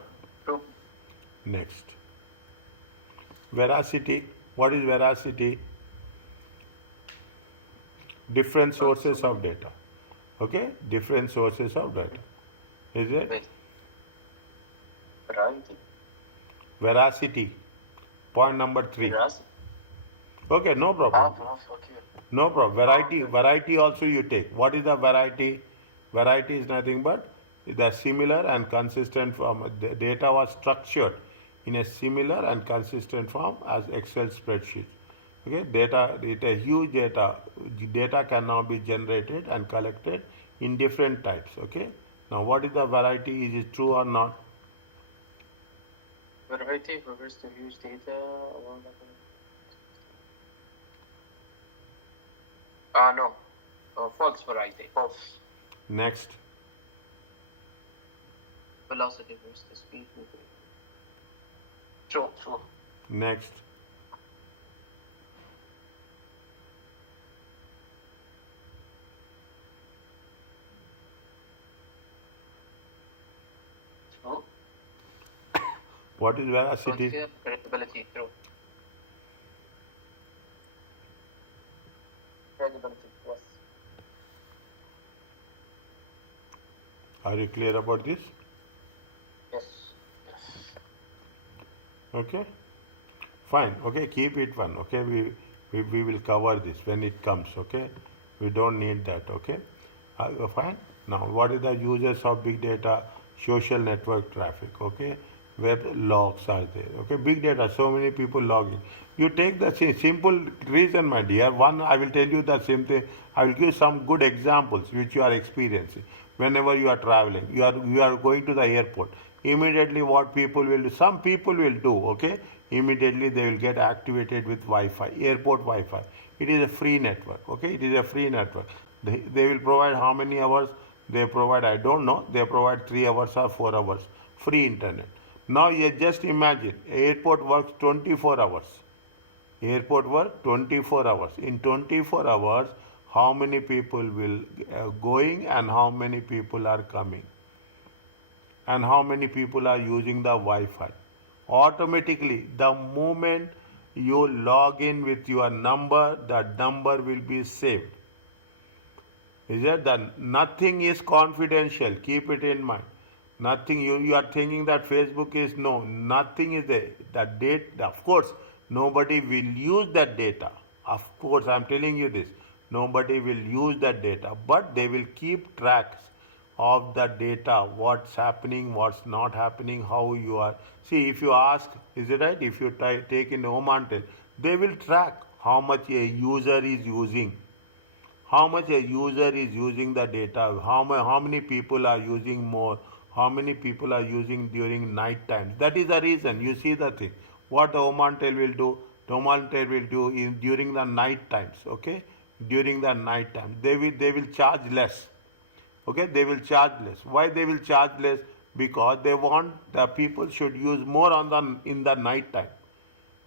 True. Next. Veracity. What is veracity? Different sources of data. Okay? Different sources of data. Is it? Wait. Variety. Veracity. Point number 3. Veracity. Okay, no problem. Okay. No problem. Variety also you take. What is the variety? Variety is nothing but the similar and consistent form. The data was structured in a similar and consistent form as Excel spreadsheet. Okay, data, huge data. Data can now be generated and collected in different types. Okay. Now, what is the variety? Is it true or not? Variety refers to huge data. No. False variety. False. Next. Velocity versus the speed. True. Next. True. What is veracity? Credibility. True. Credibility. Yes. Are you clear about this? Yes. Okay. Fine. Okay. Keep it one. Okay. We will cover this when it comes. Okay. We don't need that. Okay. Fine. Now, what is the uses of big data? Social network traffic. Okay. Web logs are there. Okay. Big data. So many people logging. You take the simple reason, my dear. One, I will tell you the same thing. I will give some good examples which you are experiencing. Whenever you are traveling, you are going to the airport. Immediately, what people will do? Some people will do. Okay. Immediately, they will get activated with Wi-Fi, airport Wi-Fi. It is a free network. Okay. It is a free network. They will provide how many hours? They provide, I don't know. They provide 3 hours or 4 hours free internet. Now, you just imagine, airport works 24 hours. Airport work 24 hours. In 24 hours, how many people will going and how many people are coming? And how many people are using the Wi-Fi? Automatically, the moment you log in with your number, that number will be saved. Is that that nothing is confidential? Keep it in mind. Nothing. You are thinking that Facebook is no. Nothing is there. That date. Of course, nobody will use that data. Of course, I am telling you this. Nobody will use that data, but they will keep tracks of the data. What's happening? What's not happening? How you are. See, if you ask, is it right? If you take in Omantel, they will track how much a user is using, how much a user is using the data, how many people are using more, how many people are using during night times. That is the reason. You see the thing. What the Omantel will do, the Omantel will do during the night times. Okay, during the night time, they will charge less. Okay, they will charge less. Why they will charge less? Because they want the people should use more in the night time.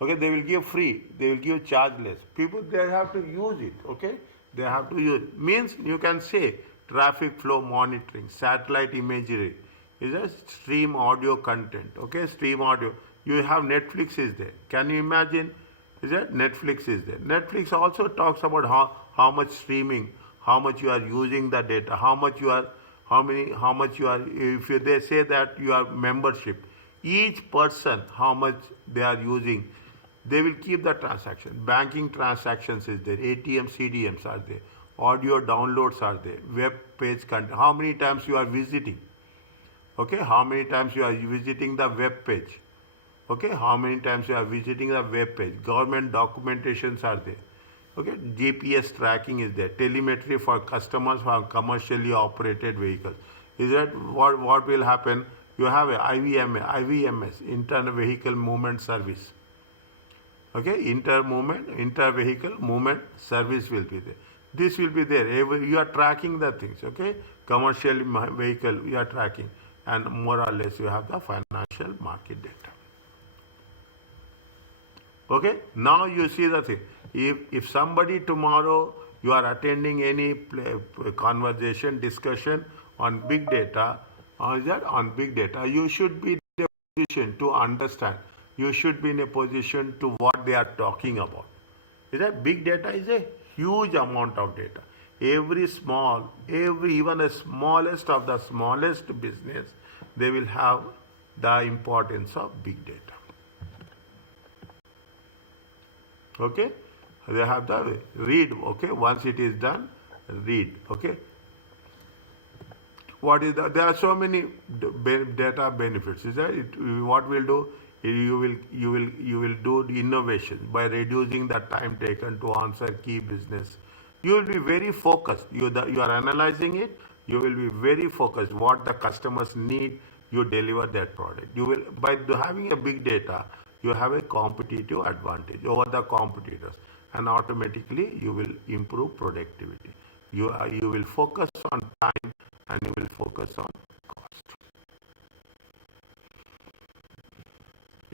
Okay, they will give free, they will give chargeless. People, they have to use it. Okay, they have to use it. Means you can say traffic flow monitoring, satellite imagery, is a stream audio content. Okay, stream audio. You have Netflix is there. Can you imagine? Is that Netflix is there? Netflix also talks about how much streaming, how much you are using the data, how much you are, how much you are. If they say that you are membership, each person how much they are using, they will keep the transaction. Banking transactions is there, ATM, CDMs are there, audio downloads are there, web page content, how many times you are visiting. Okay, how many times you are visiting the web page. Okay, how many times you are visiting the web page. Government documentations are there. Okay, GPS tracking is there. Telemetry for customers for commercially operated vehicles. Is that what will happen? You have a IVMS, Internal Vehicle Movement Service. Okay, inter-vehicle movement service will be there. This will be there. You are tracking the things. Okay, commercial vehicle you are tracking, and more or less you have the financial market data. Okay, now you see the thing. If somebody tomorrow you are attending any conversation, discussion on big data, on big data, you should be in a position to understand. You should be in a position to what they are talking about. Is that big data is a huge amount of data. Even the smallest of the smallest business, they will have the importance of big data. Okay, they have the read. Okay, once it is done, read. Okay, what is there are so many data benefits. Is that what we'll do? You will do the innovation by reducing the time taken to answer key business. You will be very focused. You are analyzing it. You will be very focused. What the customers need, you deliver that product. You will by having a big data, you have a competitive advantage over the competitors, and automatically you will improve productivity. You will focus on time and you will focus on cost.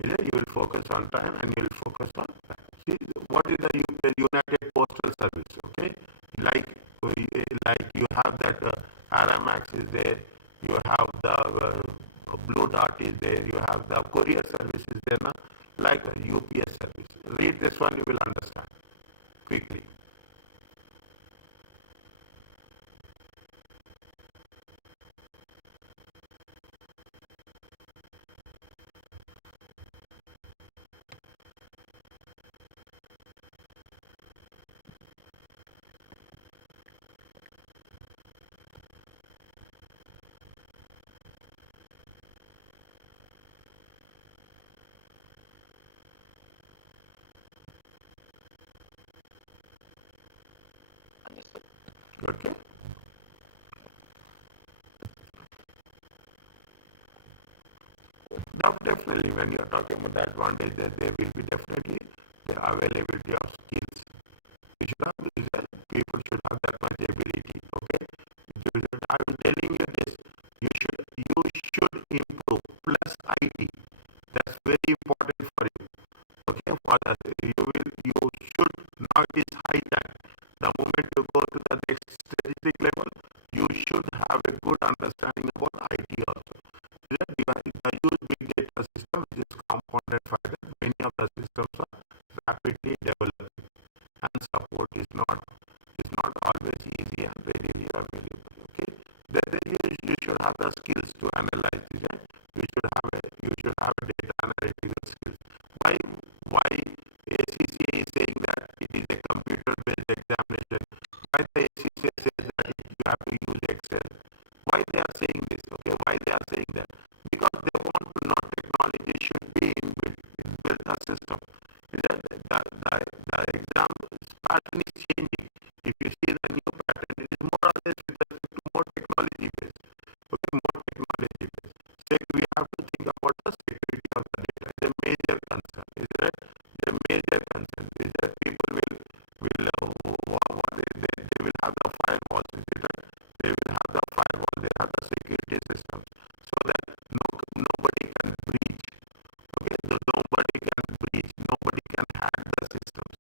You will focus on time and you will focus on time. See, what is the United Postal Service? Okay, like like you have that Aramax is there, you have the Blue Dot is there, you have the courier service is there, na? Like a UPS service. Read this one, you will understand quickly. Understood. Okay. Now, definitely, when you are talking about the advantage, there will be definitely the availability of skills. You should have people should have that much ability. Okay, I'm telling you this. You should improve plus IT. That's very important for you. Okay, for that you should now it is high time. The moment you go to the next strategic level, you should have a good understanding about IT also. That you use big data system, which is compounded by that many of the systems are rapidly developing, and support is not always easy and readily available. Okay, then you should have the skills to analyze it. Right? You should have a data analytical skills. Why ACCA is saying that it is a computer based examination? Why the ACCA says that you have to use Excel? Why they are saying this? Okay, why they are saying that? Because they want to know technology should be in the system. The exam pattern is changing. If you see the new pattern, it is more or less with respect to more technology based. Okay, more technology based. Second, we have to think about the security of the data. The major concern is that people they will have the firewalls. Is it right? They will have the firewall. They have the security systems so that nobody can breach. Okay, so nobody can breach. Nobody can hack the systems.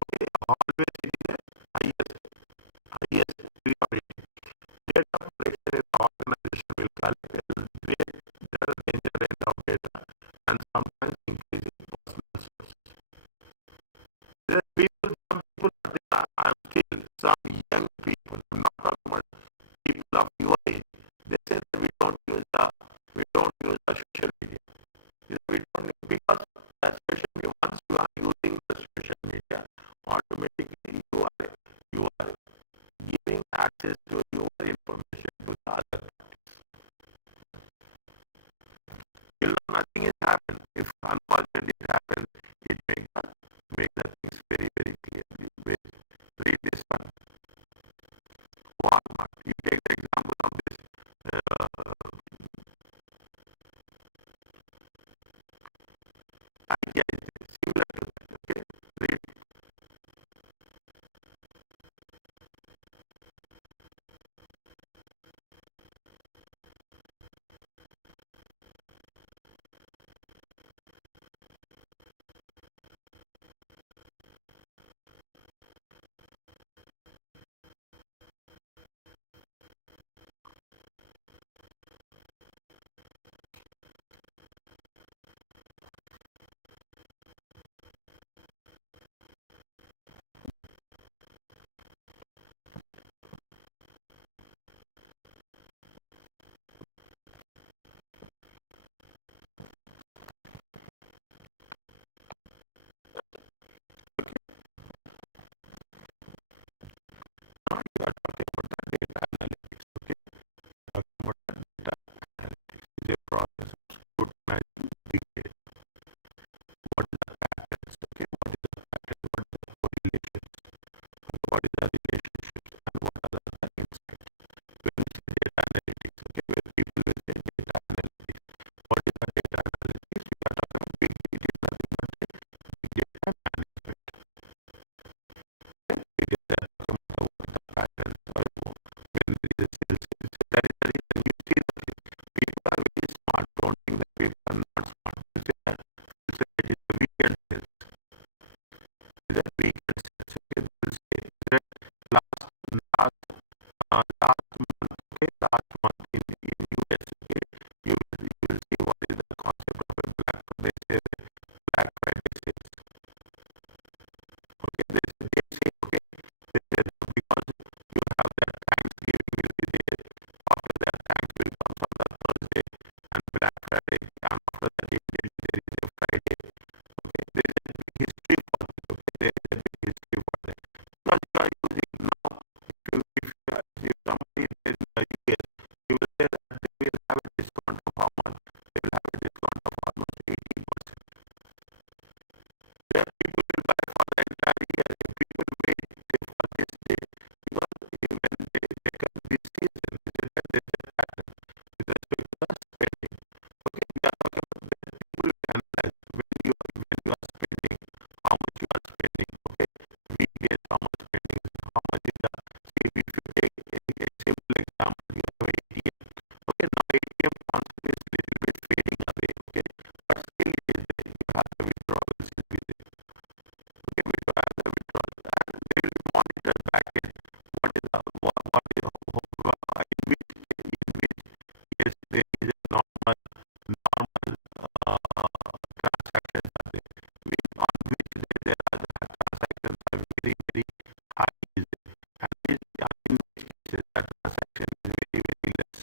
Okay, always it is a highest priority. Data protection is the organization will collect the danger end of data and sometimes increasing personal sources. I'm still some young people, not talking about people of your age. They say that we don't use the social media. We don't need, because the social media, once you are using the social media, automatically you are giving access to your information to the other parties. Till nothing is happened. If unfortunately it happens, it make the things very, very clear. last month, okay, last month in US, okay, you will see what is the concept of a Black Friday sale, Black Friday sales. Okay, they say, okay, they say that because you have that Thanksgiving will be there, after that Thanksgiving comes on the Thursday, and Black Friday, and after that immediately there is a Friday. Okay, there is a big history for it. Okay, there is a big history for that. Because you are using now, if somebody is in the US, you will say that they will have a discount of how much? They will have a discount of almost 80%. There people will buy for the entire year. If people wait for this day, because when they take up this season, this is that there is a pattern with respect to the spending. Okay, we are talking about when people will analyze when you are spending, how much you are spending. Okay, weekdays, how much spending, how much is the. See, if you take a simple example, you have ATM. Okay, now ATM concept is little bit fading away. Okay, but still it is there. You have the withdrawals will be there. Okay, we do have the withdrawals, and they will monitor back end. What is the what is in which case there is a normal transactions are there. On which there are the transactions are very very high usage, and in which cases that transaction is very very less.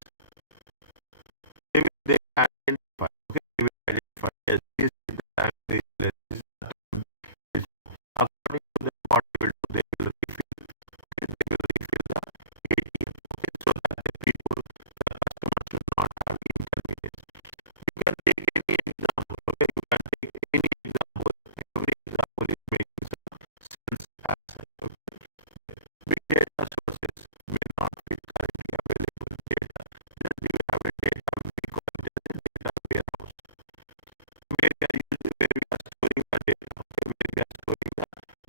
They will identify. Okay, they will identify as this is the time there is less. This is the time is according to that what they will do. They will refill. Okay, they will refill the ATM. Okay, so that the people, the customers should not have inconvenience. You can take any example. Okay, you can take any example. Every example is making sense as such. Okay, big data sources may not be currently available data. Just you have a data, we call it as a data warehouse. Where we are storing the data, okay, where we are storing the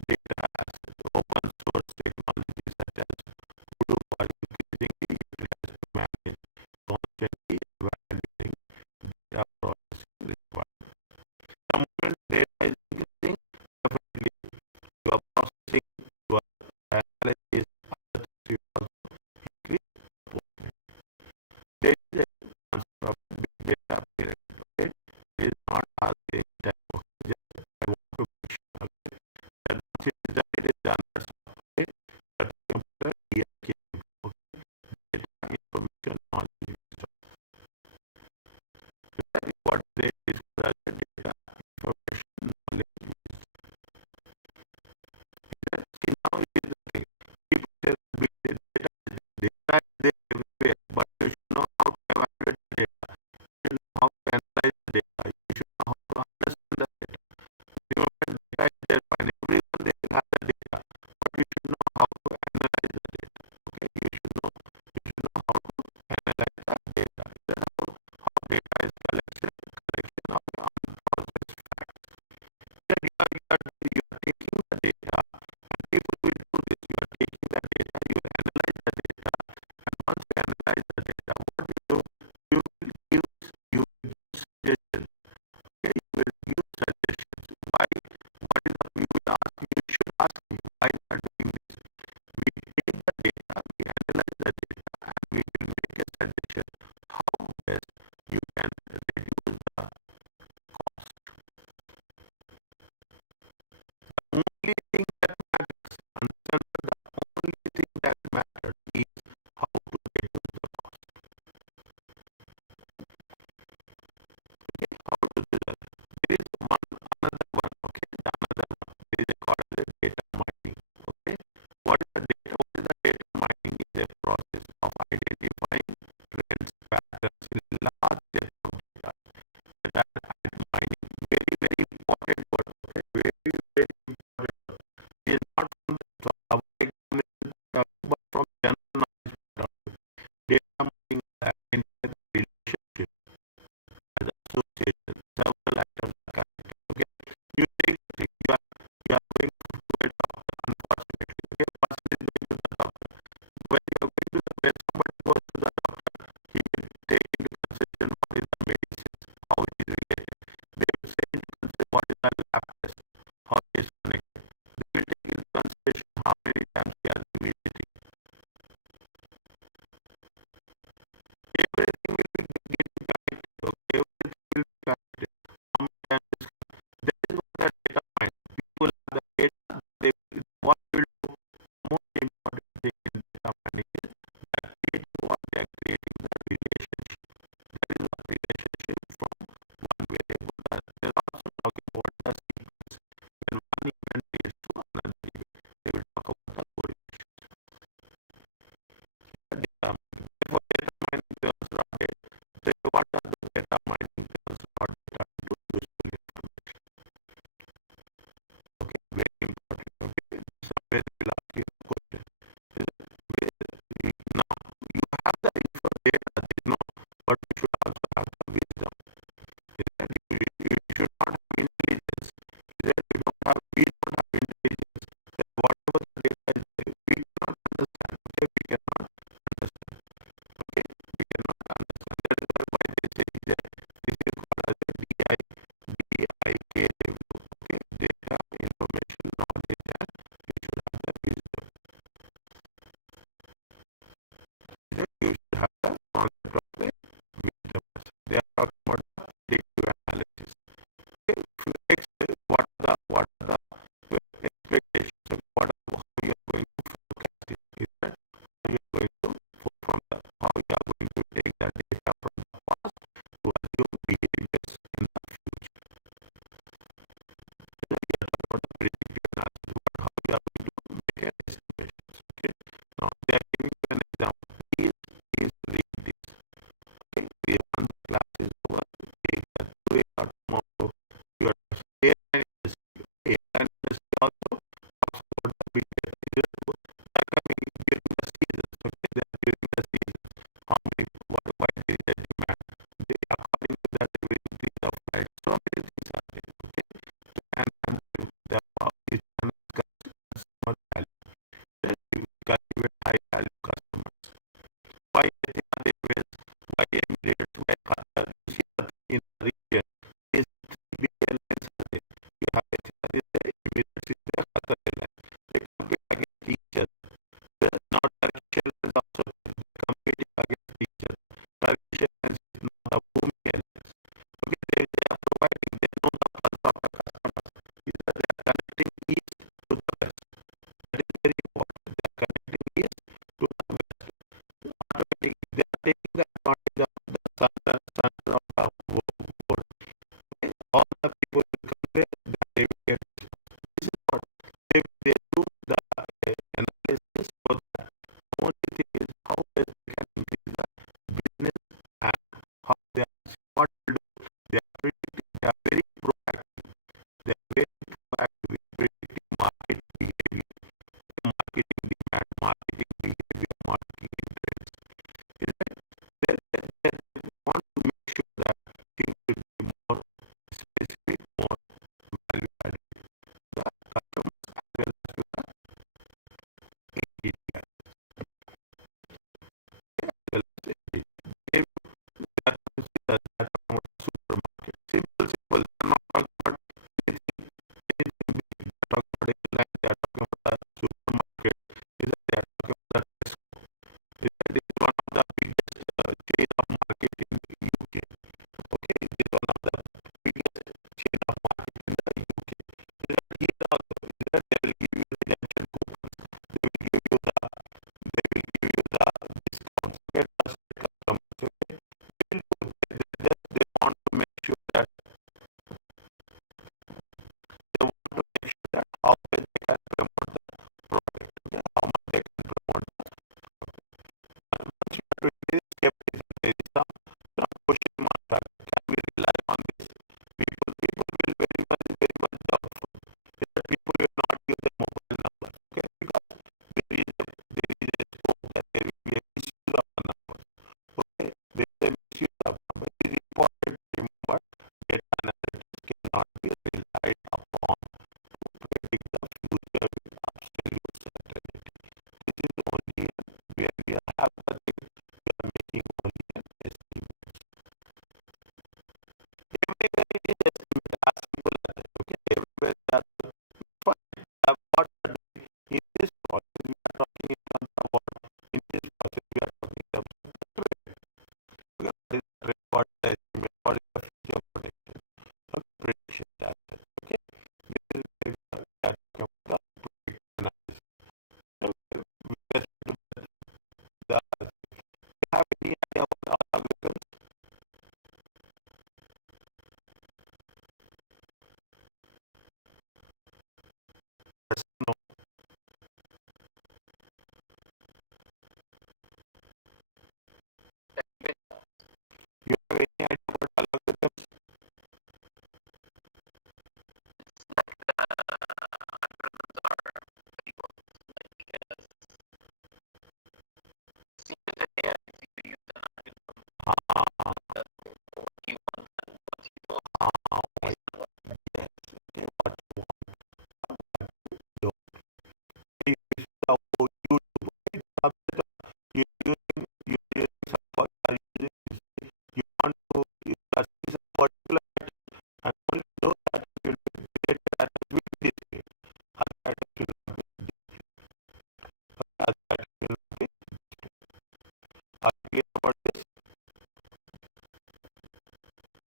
data as open source technologies such as Hadoop are increasingly utilized to manage constantly evaluating data processing required. The moment data is increasing, definitely your processing, your analysis, other things will also increase. There is a concept of big data pyramid. Okay, it is not asking type of just I want to make sure that once it is done, it is done. Okay, that computer EIK, okay, data information knowledge. That is what they describe as data information knowledge. See, now it is the thing. People say big data is there everywhere, but you should know how to evaluate the data. You should know how to analyze the data. You should know how to understand the data. Remember, data is there fine. Everyone they will have the data, but you should know how to analyze the data. Okay, you should know how to analyze the data. That how data is collection of unprocessed facts. Then you are taking the data, and people will do this. You are taking the data, you analyze the data, and once you analyze the data, what you do, you will give suggestions. Okay, you will give suggestions. Why? What is the you will ask? You should ask me why you are doing this. We take the data, we analyze the data, and we will make a suggestion how best you can reduce the cost. The only thing that matters, understand, the only thing that matters is how to reduce the cost. Okay, how to do that. There is another one. Okay, the another one. There is a called as data mining. Okay, what is the data? What is the data mining? Is a process of identifying trends, patterns in large data of data. Data mining, very very important word. Okay, very very important word. It is not from our examination, but from general knowledge. Data mining identifies the relationship as association, several items are connected. Okay, you take you are going to a doctor, unfortunately. Okay, person is going to the doctor. When you are going to the where somebody goes to the take that data from the past to assume behaviors in the future. So we are talking about the predictive analysis, but how we are going to make an estimations. Okay. Now they are giving you an example. Please read this. Okay. We have done the class is over. Take that today or tomorrow. You are AI industry. AI industry also talks about the big data. It is during the seasons. Okay. They are during the seasons. How many, what is the demand? They, according to that, they will increase the price. So many things are there. Okay. And the is customer value. Then you cultivate high value customers. Why Etihad Airways? Why Emirates? Why Qatar? You see that in the region, these three big airlines are there. You have Etihad is there, Emirates is there, Qatar Airlines. They compete against each other. Now Turkish Airlines also competing against each other. Turkish Airlines is now the booming airlines. Okay, they are providing, they know the pulse of the customers. Is that they are connecting east to the west. That is very important. They are connecting east to the west. They are taking the advantage of the center of the world. Okay? All the people will come there, they will get this. This is what they do the analysis for that. Only thing is how they can increase the business and how they are what to do. They are predicting, they are very proactive. They are very proactive in predicting market behavior, marketing demand, marketing behavior, marketing trends. Is that they want to make sure that things will be more specific, more value added to the customers as well as to the ATR, as well as ATR. They are considered that about supermarket. Simple. They are not talking about anything big. They are talking about airline. They are talking about the supermarket. Is that they are talking about the that is one of the biggest chain of market in the UK. Okay, it is one of the biggest chain of market in the UK. Here also, they will give you redemption coupons. They will give you the discounts. Get trusted customers. Okay, they want to make sure that how well they can promote the product. Okay, how much they can promote. Once you are doing this, skepticism, there is some question mark factor. Can we rely on this? People will very much doubtful. That people will not give their mobile numbers. Okay, because there is a scope that there will be a misuse of the numbers. Okay, there is a misuse of numbers. It is important to remember data analytics cannot be relied upon to predict the future with absolute certainty. This is only when we have the things we are making only